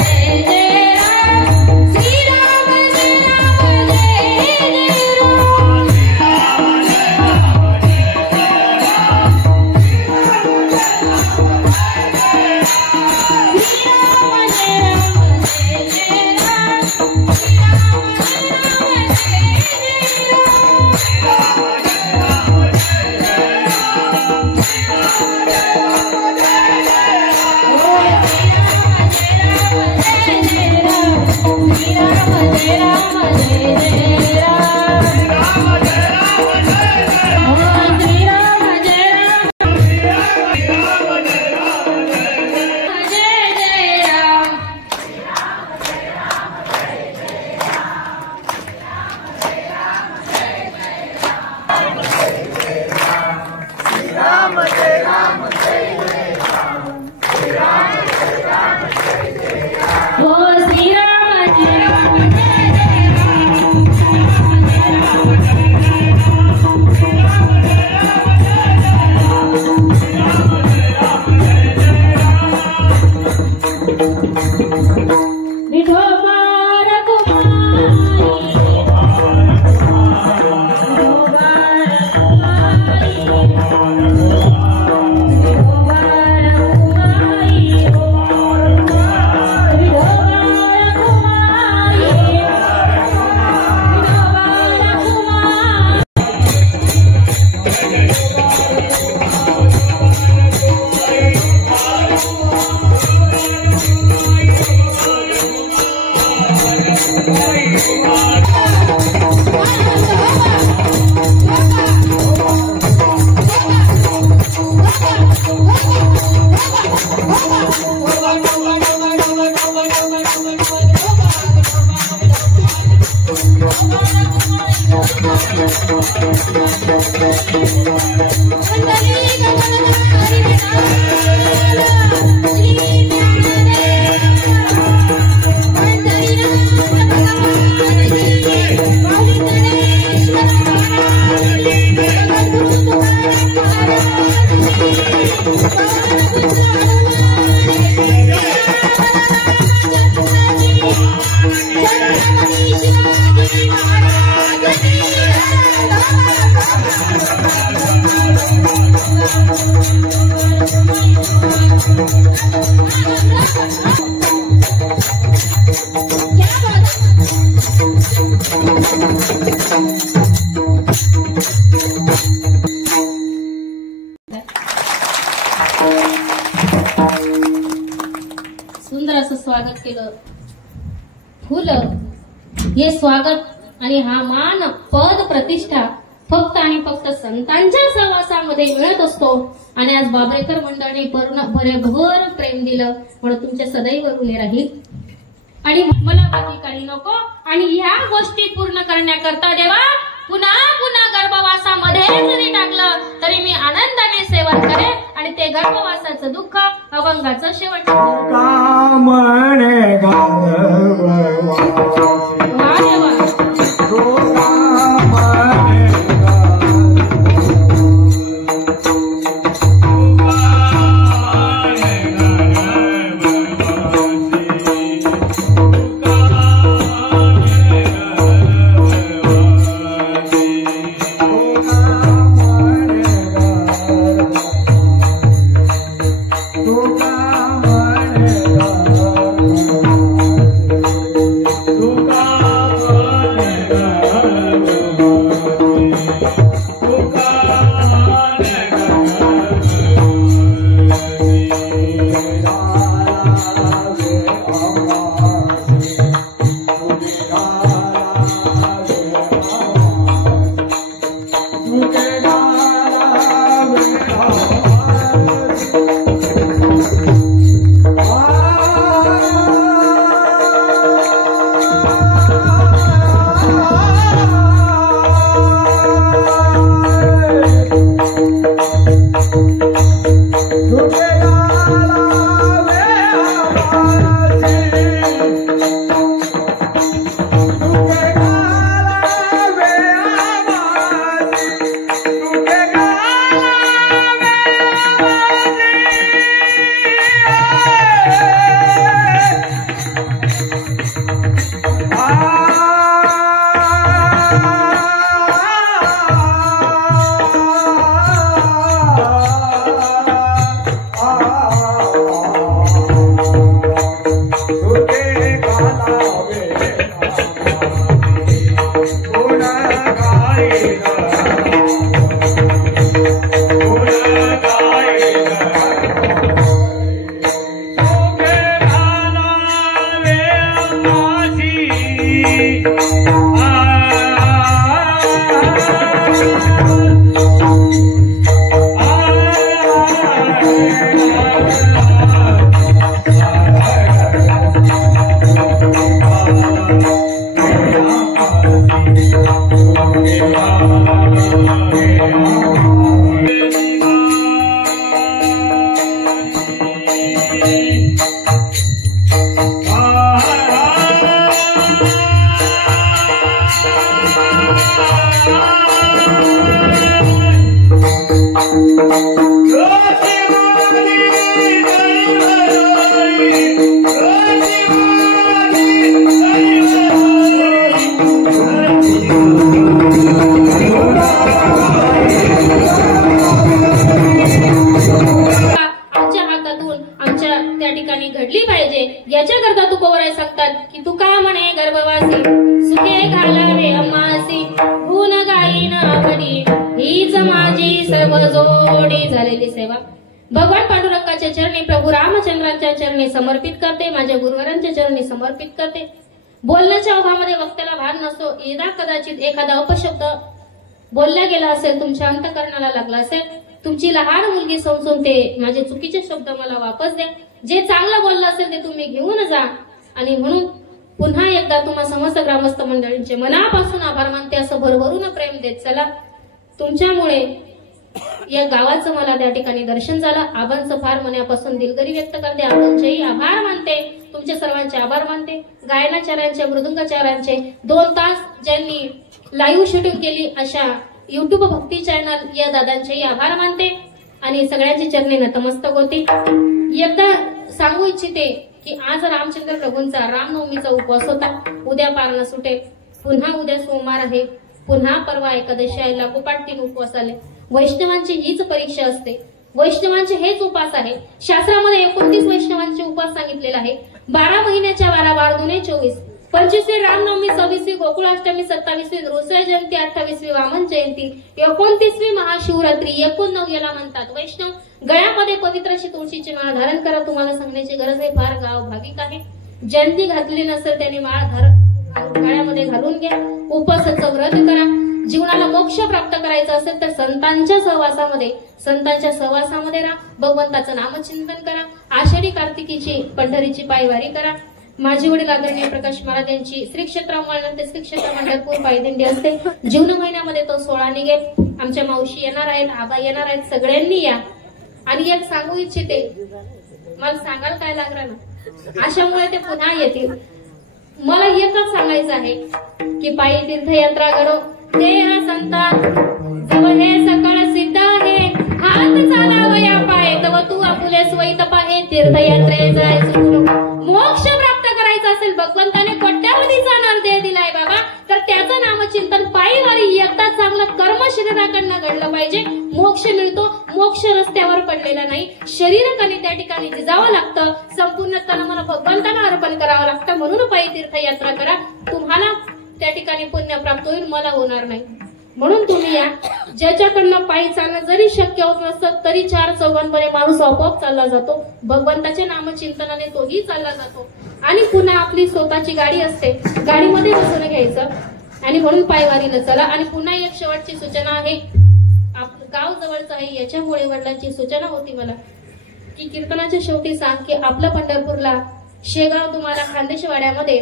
जय जय राम, श्रीराम जय राम जय जय राम, क्या बात सुंदर असं स्वागत केलं. फुलं हे स्वागत आणि हा मान पद प्रतिष्ठा फक्त आणि फक्त संतांच्या सहवासामध्ये मिळत असतो. आणि आज बाबरेकर मंडळाने भरभर प्रेम दिलं म्हणून तुमच्या सदैव ऋणी राहील. आणि मला बाकी काही नको. आणि ह्या गोष्टी पूर्ण करण्याकरता देवा पुन्हा पुन्हा गर्भवासामध्ये जरी टाकलं तरी मी आनंदाने सेवन करेन. आणि ते गर्भवासाचं दुःख अभंगाचं शेवट कामणे याच्याकरता तू कोवराय सांगतात की तू का म्हणे गर्भवासी सुखे घालावे अम्मासी गुण गाई नावडी हीच माझी सर्व जोडी झालेली सेवा भगवान पांडुरंगाच्या चरणी प्रभू रामचंद्रांच्या चरणी समर्पित करते. माझ्या गुरुवरांच्या चरणी समर्पित करते. बोलण्याच्या ओघामध्ये वक्त्याला भान नसतो. येदा कदाचित एखादा अपशब्द बोलला गेला असेल, तुमच्या अंतःकरणाला लागला असेल, तुमची लहान मुलगी समजून ते माझे चुकीचे शब्द मला वापस द्या. जे चांगलं बोललं असेल ते तुम्ही घेऊन जा. आणि म्हणून पुन्हा एकदा तुम्हा समस्त ग्रामस्थ मंडळींचे मनापासून आभार मानते. असं भरभरून प्रेम देत चला. तुमच्यामुळे या गावाचं मला त्या ठिकाणी दर्शन झालं. आबांचं फार मनापासून दिलगिरी व्यक्त करते. आबांचेही आभार मानते. तुमच्या सर्वांचे आभार मानते. गायनाचार्यांचे, मृदुंगाचार्यांचे 2 तास ज्यांनी लाईव्ह शूटिंग केली अशा युट्यूब भक्ती चॅनल या दादांचेही आभार मानते. आणि सगळ्यांची चरणी नतमस्तक होती. एकदा सांगू इच्छिते की आज रामचंद्र प्रभूंचा रामनवमीचा उपवास होता. उद्या पारणं सुटेल. पुन्हा उद्या सोमवार आहे. पुन्हा परवा एकादशी आहे. लागोपाठ 3 उपवास आले. वैष्णवांची हीच परीक्षा असते. वैष्णवांचे हेच उपास आहे. शास्त्रामध्ये 29 वैष्णवांचे उपास सांगितलेला आहे. 12 महिन्याच्या 12 12 दुने 24, 25वी रामनवमी, 26वी गोकुळाष्टमी, 27वी नृसिंह जयंती, 28वी वामन जयंती, 29वी महाशिवरात्री, 29 याला म्हणतात. वैष्णव गळ्यामध्ये पवित्र अशी तुळशीची माळ धारण करा. तुम्हाला सांगण्याची गरज आहे, फार गाव भाविक आहे. ज्यांनी घातली नसेल त्यांनी माळ गळ्यामध्ये घालून घ्या. उपवासाचं व्रत करा. जीवनाला मोक्ष प्राप्त करायचा असेल तर संतांच्या सहवासामध्ये राहा. भगवंताचं नामचिंतन करा. आषाढी कार्तिकीची पंढरीची पायवारी करा. माझे वडील आदरणीय प्रकाश महाराज यांची श्री क्षेत्र अंमळनेर श्री क्षेत्र पंढरपूर पायदिंडी असते. जून महिन्यामध्ये तो 16 निघेल. आमच्या मावशी येणार आहेत, आबा येणार आहेत, सगळ्यांनी या. आणि एक सांगू इच्छिते, मला सांगायला काय लागणार ना, अशामुळे ते पुन्हा येतील. मला एकच सांगायचं आहे की पायी तीर्थयात्रा घडो देह संतात, जव हे सकाळ सिद्ध आहे, हात चालावया पाय, तव तू आपुले स्वैत पाहे, तीर्थयात्रे जायचं. मोक्ष प्राप्त करायचं असेल, भगवंताने कोट्यावधीचा नरदेह दिलाय बाबा, तर त्याचं नामचिंतन पायीवारी एकदा चांगलं कर्म शरीराकडनं घडलं पाहिजे. मोक्ष मिळतो. मोक्ष रस्त्यावर पडलेला नाही, शरीराकडे त्या ठिकाणी जिजावं लागतं. संपूर्ण तन मला भगवंताला अर्पण करावं लागतं. म्हणून पायी तीर्थयात्रा करा. तुम्हाला त्या ठिकाणी पुण्य प्राप्त होईल, मला होणार नाही. म्हणून तुम्ही या. ज्याच्याकडनं पायी चालणं जरी शक्य होत नसतं तरी 4 चौघांमध्ये माणूस आपोआप चालला जातो. भगवंताच्या नामचिंतनाने तोही चालला जातो. आणि पुन्हा आपली स्वतःची गाडी असते, गाडीमध्ये बसून घ्यायचं आणि म्हणून पायवारीला चला. आणि पुन्हा एक शेवटची सूचना आहे, आपलं गाव जवळचं आहे, याच्यामुळे वडिलांची सूचना होती मला की कीर्तनाच्या शेवटी सांग की आपलं पंढरपूरला शेगाव तुम्हाला खानदेशवाड्यामध्ये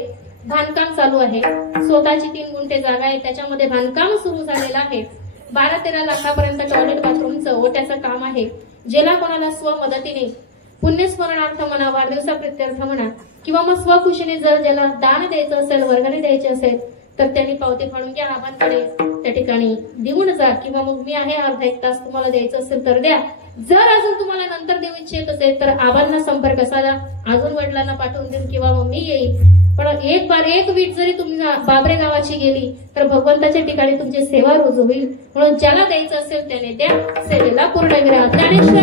बांधकाम चालू आहे. स्वतःची 3 गुंठे जागा आहे, त्याच्यामध्ये बांधकाम सुरू झालेलं आहे. 12-13 लाखापर्यंत टॉयलेट बाथरूमचं ओट्याचं काम आहे. ज्याला कोणाला स्वमदतीने पुण्यस्मरणार्थ म्हणा, वाढदिवसाप्रित्यर्थ म्हणा, किंवा मग स्वखुशीने जर ज्याला दान द्यायचं असेल, वर्गणी द्यायची असेल तर त्यांनी पावती फाडून घ्या. आबांकडे त्या ठिकाणी देऊन जा. किंवा मग मी आहे, अर्धा 1 तास तुम्हाला द्यायचं असेल तर द्या. जर अजून तुम्हाला नंतर देऊ इच्छित असेल तर आबांना संपर्क साधा. अजून वडिलांना पाठवून देईन किंवा मग मी येईल. पण एक वीट जरी तुम्ही बाबरे गावाची गेली तर भगवंताच्या ठिकाणी तुमची सेवा रोज होईल. म्हणून ज्याला द्यायचं असेल त्याने द्या. सेवेला पूर्ण विराम. ज्ञानेश्वर